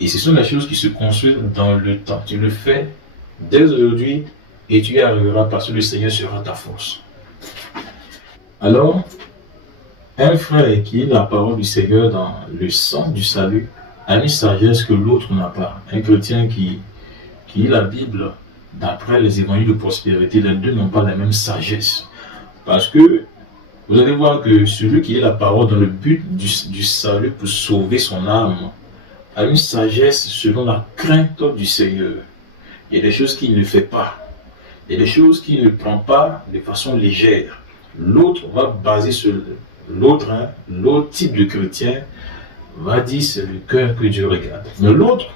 Et ce sont les choses qui se construisent dans le temps. Tu le fais dès aujourd'hui et tu y arriveras parce que le Seigneur sera ta force. Alors, un frère qui lit la parole du Seigneur dans le sens du salut a une sagesse que l'autre n'a pas. Un chrétien qui lit la Bible d'après les évangiles de prospérité, les deux n'ont pas la même sagesse. Parce que vous allez voir que celui qui lit la parole dans le but du salut pour sauver son âme a une sagesse selon la crainte du Seigneur. Il y a des choses qu'il ne fait pas. Il y a des choses qu'il ne prend pas de façon légère. L'autre va baser sur l'autre type de chrétien va dire c'est le cœur que Dieu regarde. Mais l'autre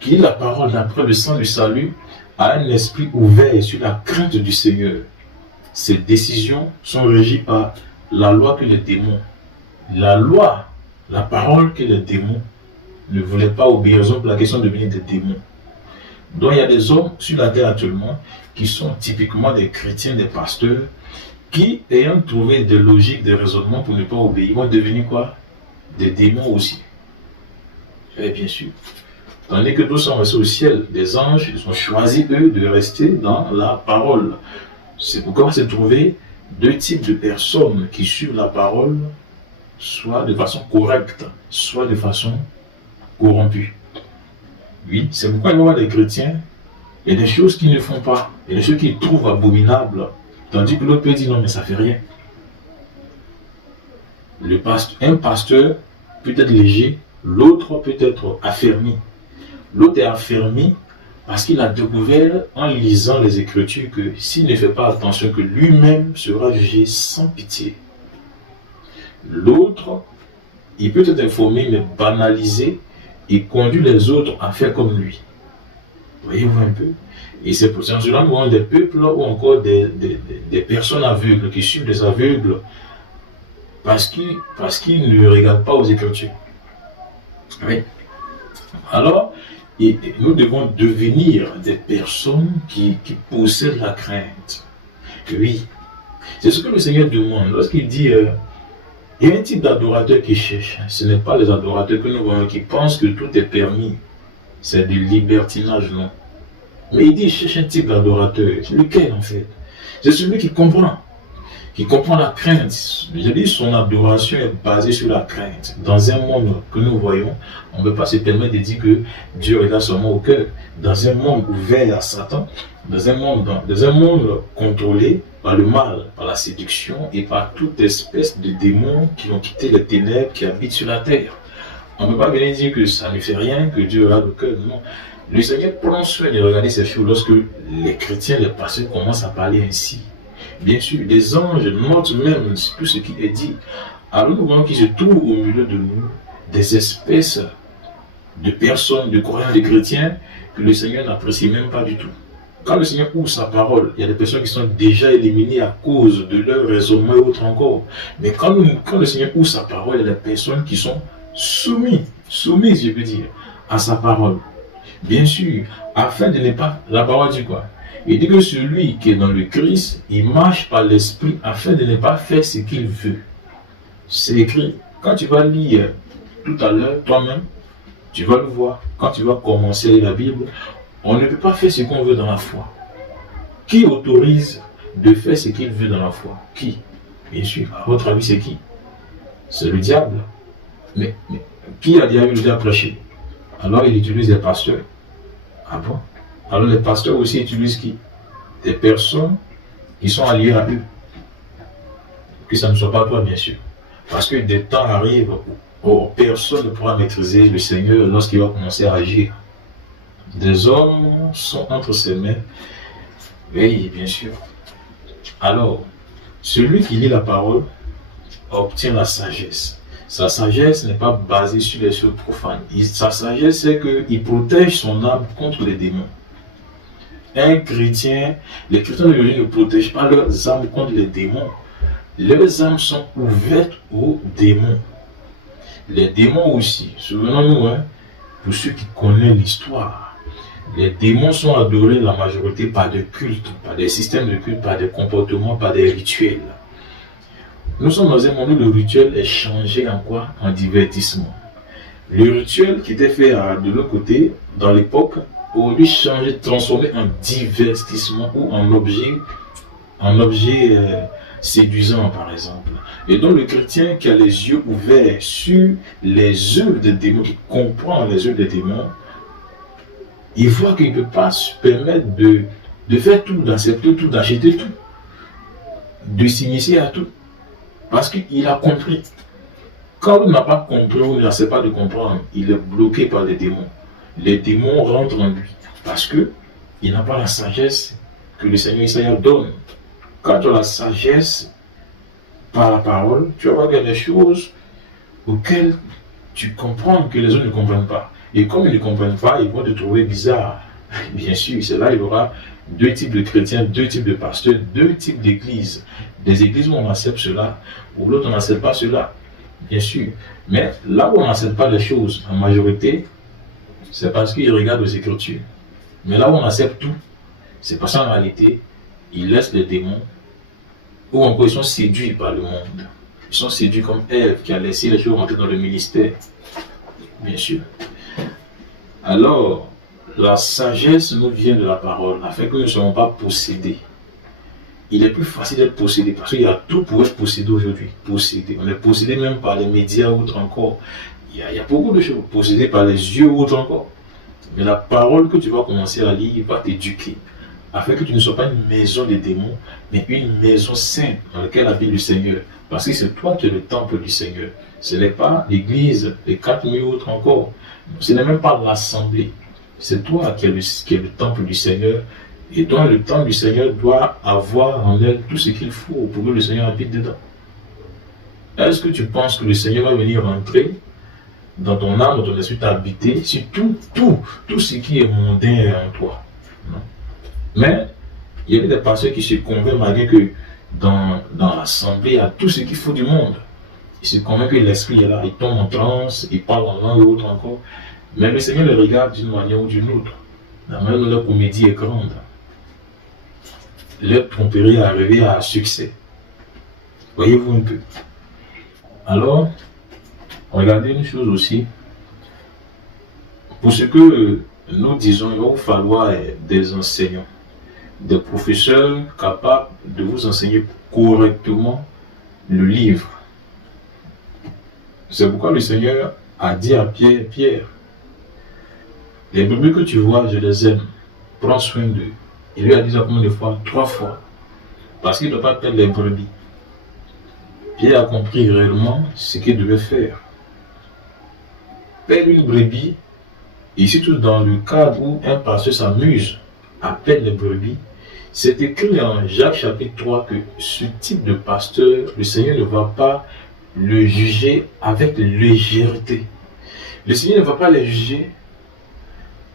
qui lit la parole d'après le sang du salut a un esprit ouvert sur la crainte du Seigneur. Ses décisions sont régies par la loi que les démons, la parole que les démons ne voulaient pas obéir. Ils ont pour la question de devenir des démons. Donc il y a des hommes sur la terre actuellement qui sont typiquement des chrétiens, des pasteurs, qui, ayant trouvé des logiques, des raisonnements pour ne pas obéir, vont devenir quoi? Des démons aussi. Et bien sûr. Tandis que tous sont restés au ciel, des anges, ils ont choisi eux de rester dans la parole. C'est pourquoi on va se trouver deux types de personnes qui suivent la parole, soit de façon correcte, soit de façon corrompue. Oui, c'est pourquoi il va y avoir des chrétiens, il y a des choses qu'ils ne font pas, il y a des choses qu'ils trouvent abominables, tandis que l'autre peut dire non mais ça fait rien. Un pasteur peut être léger, l'autre peut être affermi. L'autre est affermi Parce qu'il a découvert en lisant les Écritures que s'il ne fait pas attention, que lui-même sera jugé sans pitié. L'autre, il peut être informé, mais banalisé et conduire les autres à faire comme lui. Voyez-vous un peu? Et c'est pour ça que nous avons des peuples ou encore des personnes aveugles qui suivent des aveugles parce qu'ils ne regardent pas aux Écritures. Oui. Alors, nous devons devenir des personnes qui possèdent la crainte. Oui. C'est ce que le Seigneur demande lorsqu'il dit il y a un type d'adorateur qui cherche. Ce n'est pas les adorateurs que nous voyons qui pensent que tout est permis. C'est du libertinage, non. Mais il dit il cherche un type d'adorateur. Lequel en fait? C'est celui qui comprend la crainte. Je dis son adoration est basée sur la crainte. Dans un monde que nous voyons, on ne peut pas se permettre de dire que Dieu regarde seulement au cœur. Dans un monde ouvert à Satan, dans un monde contrôlé par le mal, par la séduction et par toute espèce de démons qui ont quitté les ténèbres qui habitent sur la terre. On ne peut pas venir dire que ça ne fait rien, que Dieu regarde au cœur. Non. Le Seigneur prend soin de regarder ces choses lorsque les chrétiens, les pasteurs commencent à parler ainsi. Bien sûr, les anges notent même tout ce qui est dit. Alors nous voyons qu'il se trouve au milieu de nous des espèces de personnes, de croyants, de chrétiens que le Seigneur n'apprécie même pas du tout. Quand le Seigneur ouvre sa parole, il y a des personnes qui sont déjà éliminées à cause de leur raisonnement et autres encore. Mais quand le Seigneur ouvre sa parole, il y a des personnes qui sont soumises, je veux dire, à sa parole. Bien sûr, afin de ne pas... La parole dit quoi? Il dit que celui qui est dans le Christ, il marche par l'Esprit afin de ne pas faire ce qu'il veut. C'est écrit. Quand tu vas lire tout à l'heure, toi-même, tu vas le voir. Quand tu vas commencer à lire la Bible, on ne peut pas faire ce qu'on veut dans la foi. Qui autorise de faire ce qu'il veut dans la foi? Qui? Bien sûr, à votre avis, c'est qui? C'est le diable. Mais qui a dit le diable prêcher? Alors il utilise les pasteurs. Ah bon? Alors les pasteurs aussi utilisent qui? Des personnes qui sont alliées à eux. Que ça ne soit pas toi, bien sûr. Parce que des temps arrivent où personne ne pourra maîtriser le Seigneur lorsqu'il va commencer à agir. Des hommes sont entre ses mains. Oui, bien sûr. Alors, celui qui lit la parole obtient la sagesse. Sa sagesse n'est pas basée sur les choses profanes. Sa sagesse, c'est qu'il protège son âme contre les démons. Les chrétiens d'aujourd'hui ne protègent pas leurs âmes contre les démons. Leurs âmes sont ouvertes aux démons. Les démons aussi, souvenons-nous, pour ceux qui connaissent l'histoire, les démons sont adorés la majorité par des cultes, par des systèmes de culte, par des comportements, par des rituels. Nous sommes dans un monde où le rituel est changé en quoi? En divertissement. Le rituel qui était fait de l'autre côté, dans l'époque, aujourd'hui changé, transformé en divertissement ou en objet séduisant, par exemple. Et donc le chrétien qui a les yeux ouverts sur les œuvres des démons, qui comprend les œuvres des démons, il voit qu'il ne peut pas se permettre de faire tout, d'accepter tout, d'acheter tout, de s'initier à tout. Parce qu'il a compris. Quand il n'a pas compris ou il n'essaie pas de comprendre, il est bloqué par les démons. Les démons rentrent en lui. Parce qu'il n'a pas la sagesse que le Seigneur Isaïe donne. Quand tu as la sagesse par la parole, tu vas voir qu'il y a des choses auxquelles tu comprends que les autres ne comprennent pas. Et comme ils ne comprennent pas, ils vont te trouver bizarre. Bien sûr, c'est là il y aura deux types de chrétiens, deux types de pasteurs, deux types d'églises. Des églises où on accepte cela, ou l'autre on n'accepte pas cela. Bien sûr. Mais là où on n'accepte pas les choses, en majorité, c'est parce qu'ils regardent aux Écritures. Mais là où on accepte tout, c'est parce qu'en réalité, ils laissent les démons, ou encore ils sont séduits par le monde. Ils sont séduits comme Ève qui a laissé les choses rentrer dans le ministère. Bien sûr. Alors, la sagesse nous vient de la parole, afin que nous ne soyons pas possédés. Il est plus facile d'être possédé, parce qu'il y a tout pour être possédé aujourd'hui. Possédé. On est possédé même par les médias ou autre encore. Il y a beaucoup de choses possédées par les yeux ou autre encore. Mais la parole que tu vas commencer à lire va t'éduquer, afin que tu ne sois pas une maison des démons, mais une maison sainte dans laquelle habite le Seigneur. Parce que c'est toi qui es le temple du Seigneur. Ce n'est pas l'église, les 4 000 autres encore. Ce n'est même pas l'assemblée. C'est toi qui est le temple du Seigneur. Et toi, le temple du Seigneur doit avoir en elle tout ce qu'il faut pour que le Seigneur habite dedans. Est-ce que tu penses que le Seigneur va venir entrer dans ton âme, dans ton esprit, t'habiter si tout ce qui est mondain est en toi? Non. Mais il y avait des pasteurs qui se convainquent malgré que dans l'assemblée, il y a tout ce qu'il faut du monde. Ils se convainquent que l'esprit est là, ils tombent en transe, ils parlent en langue et autres encore. Mais le Seigneur les regarde d'une manière ou d'une autre. La manière dont leur comédie est grande. Leur tromperie est arrivée à succès. Voyez-vous un peu. Alors, regardez une chose aussi. Pour ce que nous disons, il va vous falloir des enseignants, des professeurs capables de vous enseigner correctement le livre. C'est pourquoi le Seigneur a dit à Pierre, Pierre, les brebis que tu vois, je les aime, prends soin d'eux. Il lui a dit ça combien de fois? 3 fois. Parce qu'il ne doit pas perdre les brebis. Pierre a compris réellement ce qu'il devait faire. Perdre une brebis, et surtout dans le cadre où un pasteur s'amuse à perdre les brebis, c'est écrit en Jacques chapitre 3 que ce type de pasteur, le Seigneur ne va pas le juger avec légèreté. Le Seigneur ne va pas le juger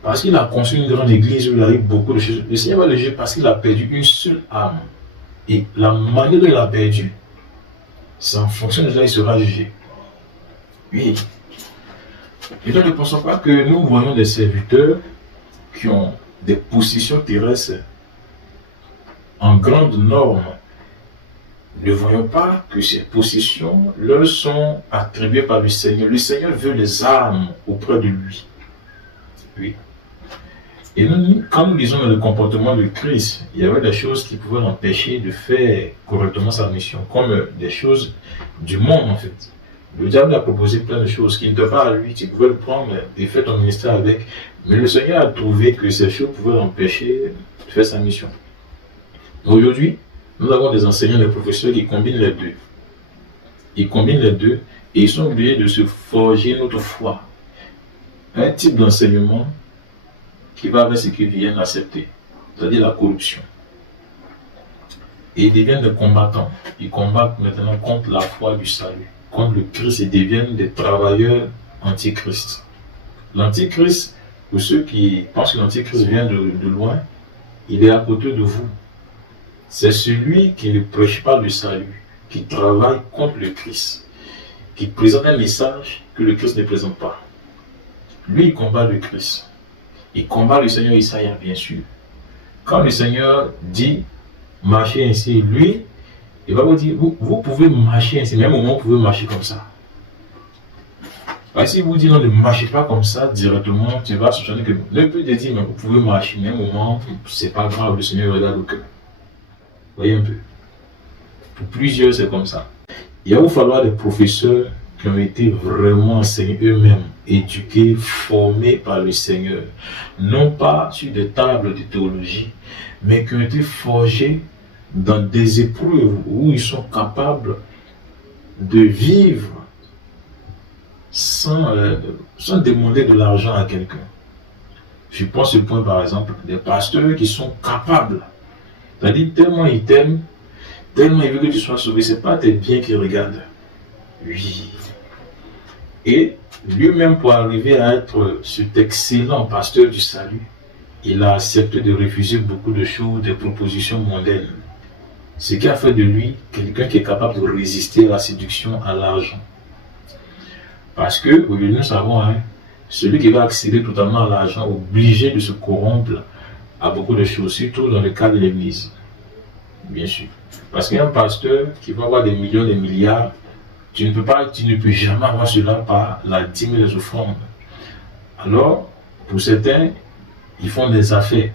parce qu'il a construit une grande église où il arrive beaucoup de choses. Le Seigneur va le juger parce qu'il a perdu une seule âme. Et la manière dont il a perdu, c'est en fonction de ça qu'il sera jugé. Oui. Et donc ne pensons pas que nous voyons des serviteurs qui ont des positions terrestres en grande norme. Ne voyons pas que ces positions leur sont attribuées par le Seigneur. Le Seigneur veut les âmes auprès de lui. Oui. Et nous, quand nous lisons dans le comportement de Christ, il y avait des choses qui pouvaient l'empêcher de faire correctement sa mission, comme des choses du monde en fait. Le diable a proposé plein de choses qui ne te pas à lui, tu pouvais le prendre et faire ton ministère avec. Mais le Seigneur a trouvé que ces choses pouvaient l'empêcher de faire sa mission. Aujourd'hui, nous avons des enseignants, des professeurs qui combinent les deux. Ils combinent les deux et ils sont obligés de se forger notre foi. Un type d'enseignement qui va avec ce qu'ils viennent accepter, c'est-à-dire la corruption. Et ils deviennent des combattants. Ils combattent maintenant contre la foi du salut, contre le Christ et deviennent des travailleurs antichrist. L'antichrist, pour ceux qui pensent que l'antichrist vient de loin, il est à côté de vous. C'est celui qui ne prêche pas le salut, qui travaille contre le Christ, qui présente un message que le Christ ne présente pas. Lui, il combat le Christ. Il combat le Seigneur Isaïe, bien sûr. Quand le Seigneur dit marchez ainsi, lui, il va vous dire vous pouvez marcher ainsi, mais à un moment, vous pouvez marcher comme ça. Si vous dites non, ne marchez pas comme ça directement, tu vas soupçonner que le peut te dire mais vous pouvez marcher, mais à un moment, c'est pas grave, le Seigneur regarde au cœur. Voyez un peu. Pour plusieurs, c'est comme ça. Il va vous falloir des professeurs qui ont été vraiment enseignés eux-mêmes, éduqués, formés par le Seigneur. Non pas sur des tables de théologie, mais qui ont été forgés dans des épreuves où ils sont capables de vivre sans demander de l'argent à quelqu'un. Je prends ce point par exemple, des pasteurs qui sont capables. C'est-à-dire tellement ils t'aiment, tellement ils veulent que tu sois sauvé, c'est pas tes biens qu'ils regardent. Oui. Et lui-même, pour arriver à être cet excellent pasteur du salut, il a accepté de refuser beaucoup de choses, des propositions mondaines. Ce qui a fait de lui quelqu'un qui est capable de résister à la séduction, à l'argent. Parce que, aujourd'hui, nous savons, celui qui va accéder totalement à l'argent, obligé de se corrompre à beaucoup de choses, surtout dans le cas de l'Église. Bien sûr. Parce qu'un pasteur qui va avoir des millions, des milliards, tu ne peux jamais avoir cela par la dîme et les offrandes. Alors, pour certains, ils font des affaires.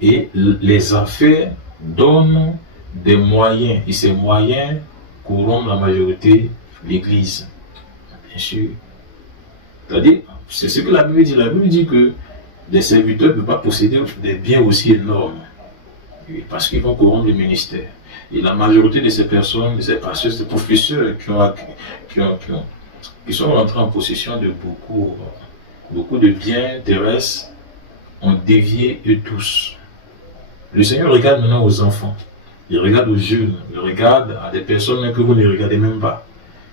Et les affaires donnent des moyens. Et ces moyens corrompent la majorité de l'Église. Bien sûr. C'est-à-dire, c'est ce que la Bible dit. La Bible dit que des serviteurs ne peuvent pas posséder des biens aussi énormes. Parce qu'ils vont corrompre le ministère. Et la majorité de ces personnes, de ces pasteurs, ces professeurs qui sont rentrés en possession de beaucoup Beaucoup de biens terrestres ont dévié eux tous. Le Seigneur regarde maintenant aux enfants, il regarde aux jeunes, il regarde à des personnes que vous ne regardez même pas.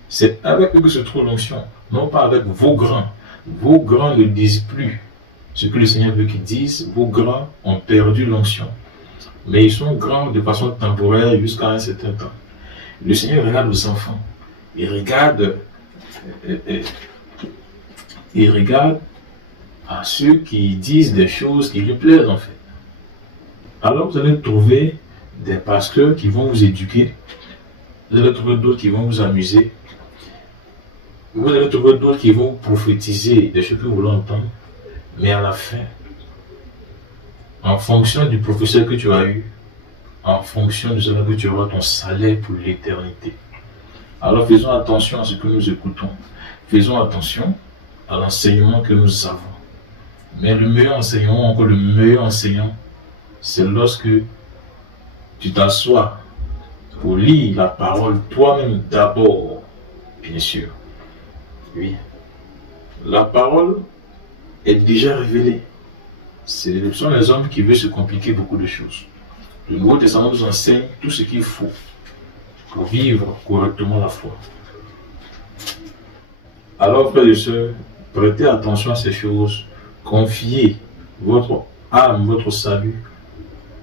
C'est avec eux que se trouve l'onction, non pas avec vos grands. Vos grands ne disent plus ce que le Seigneur veut qu'ils disent. Vos grands ont perdu l'onction. Mais ils sont grands de façon temporaire jusqu'à un certain temps. Le Seigneur regarde aux enfants. Il regarde à ceux qui disent des choses qui lui plaisent en fait. Alors vous allez trouver des pasteurs qui vont vous éduquer. Vous allez trouver d'autres qui vont vous amuser. Vous allez trouver d'autres qui vont prophétiser des choses que vous voulez entendre. Mais à la fin, en fonction du professeur que tu as eu, en fonction de cela que tu auras ton salaire pour l'éternité. Alors faisons attention à ce que nous écoutons. Faisons attention à l'enseignement que nous avons. Mais le meilleur enseignement, encore le meilleur enseignant, c'est lorsque tu t'assois pour lire la parole toi-même d'abord, bien sûr. Oui. La parole est déjà révélée. Ce sont les hommes qui veulent se compliquer beaucoup de choses. Le Nouveau Testament nous enseigne tout ce qu'il faut pour vivre correctement la foi. Alors, frères et sœurs, prêtez attention à ces choses. Confiez votre âme, votre salut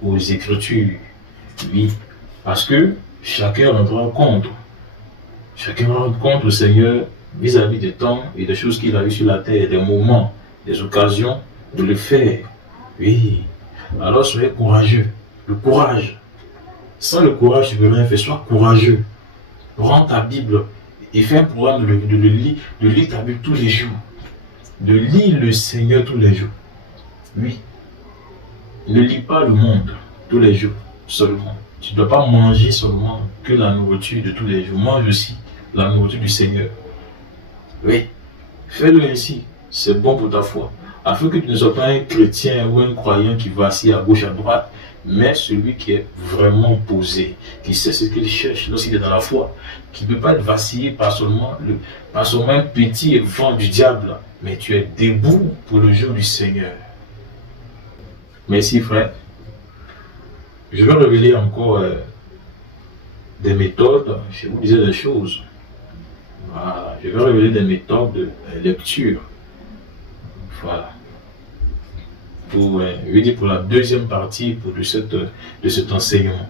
aux Écritures. Oui, parce que chacun rendra compte. Chacun rendra compte au Seigneur vis-à-vis des temps et des choses qu'il a eues sur la terre, des moments, des occasions de le faire. Oui, alors soyez courageux. Le courage. Sans le courage, tu ne peux rien faire. Sois courageux. Prends ta Bible et fais un programme de lire ta Bible tous les jours. De lire le Seigneur tous les jours. Oui. Ne lis pas le monde tous les jours seulement. Tu ne dois pas manger seulement que la nourriture de tous les jours. Mange aussi la nourriture du Seigneur. Oui. Fais-le ainsi. C'est bon pour ta foi. Afin que tu ne sois pas un chrétien ou un croyant qui vacille à gauche à droite, mais celui qui est vraiment posé, qui sait ce qu'il cherche lorsqu'il est dans la foi, qui ne peut pas être vacillé par seulement un petit vent du diable, mais tu es debout pour le jour du Seigneur. Merci frère. Je vais révéler encore des méthodes, je vous disais des choses. Voilà. Je vais révéler des méthodes de lecture. Voilà. Pour la deuxième partie de cet enseignement.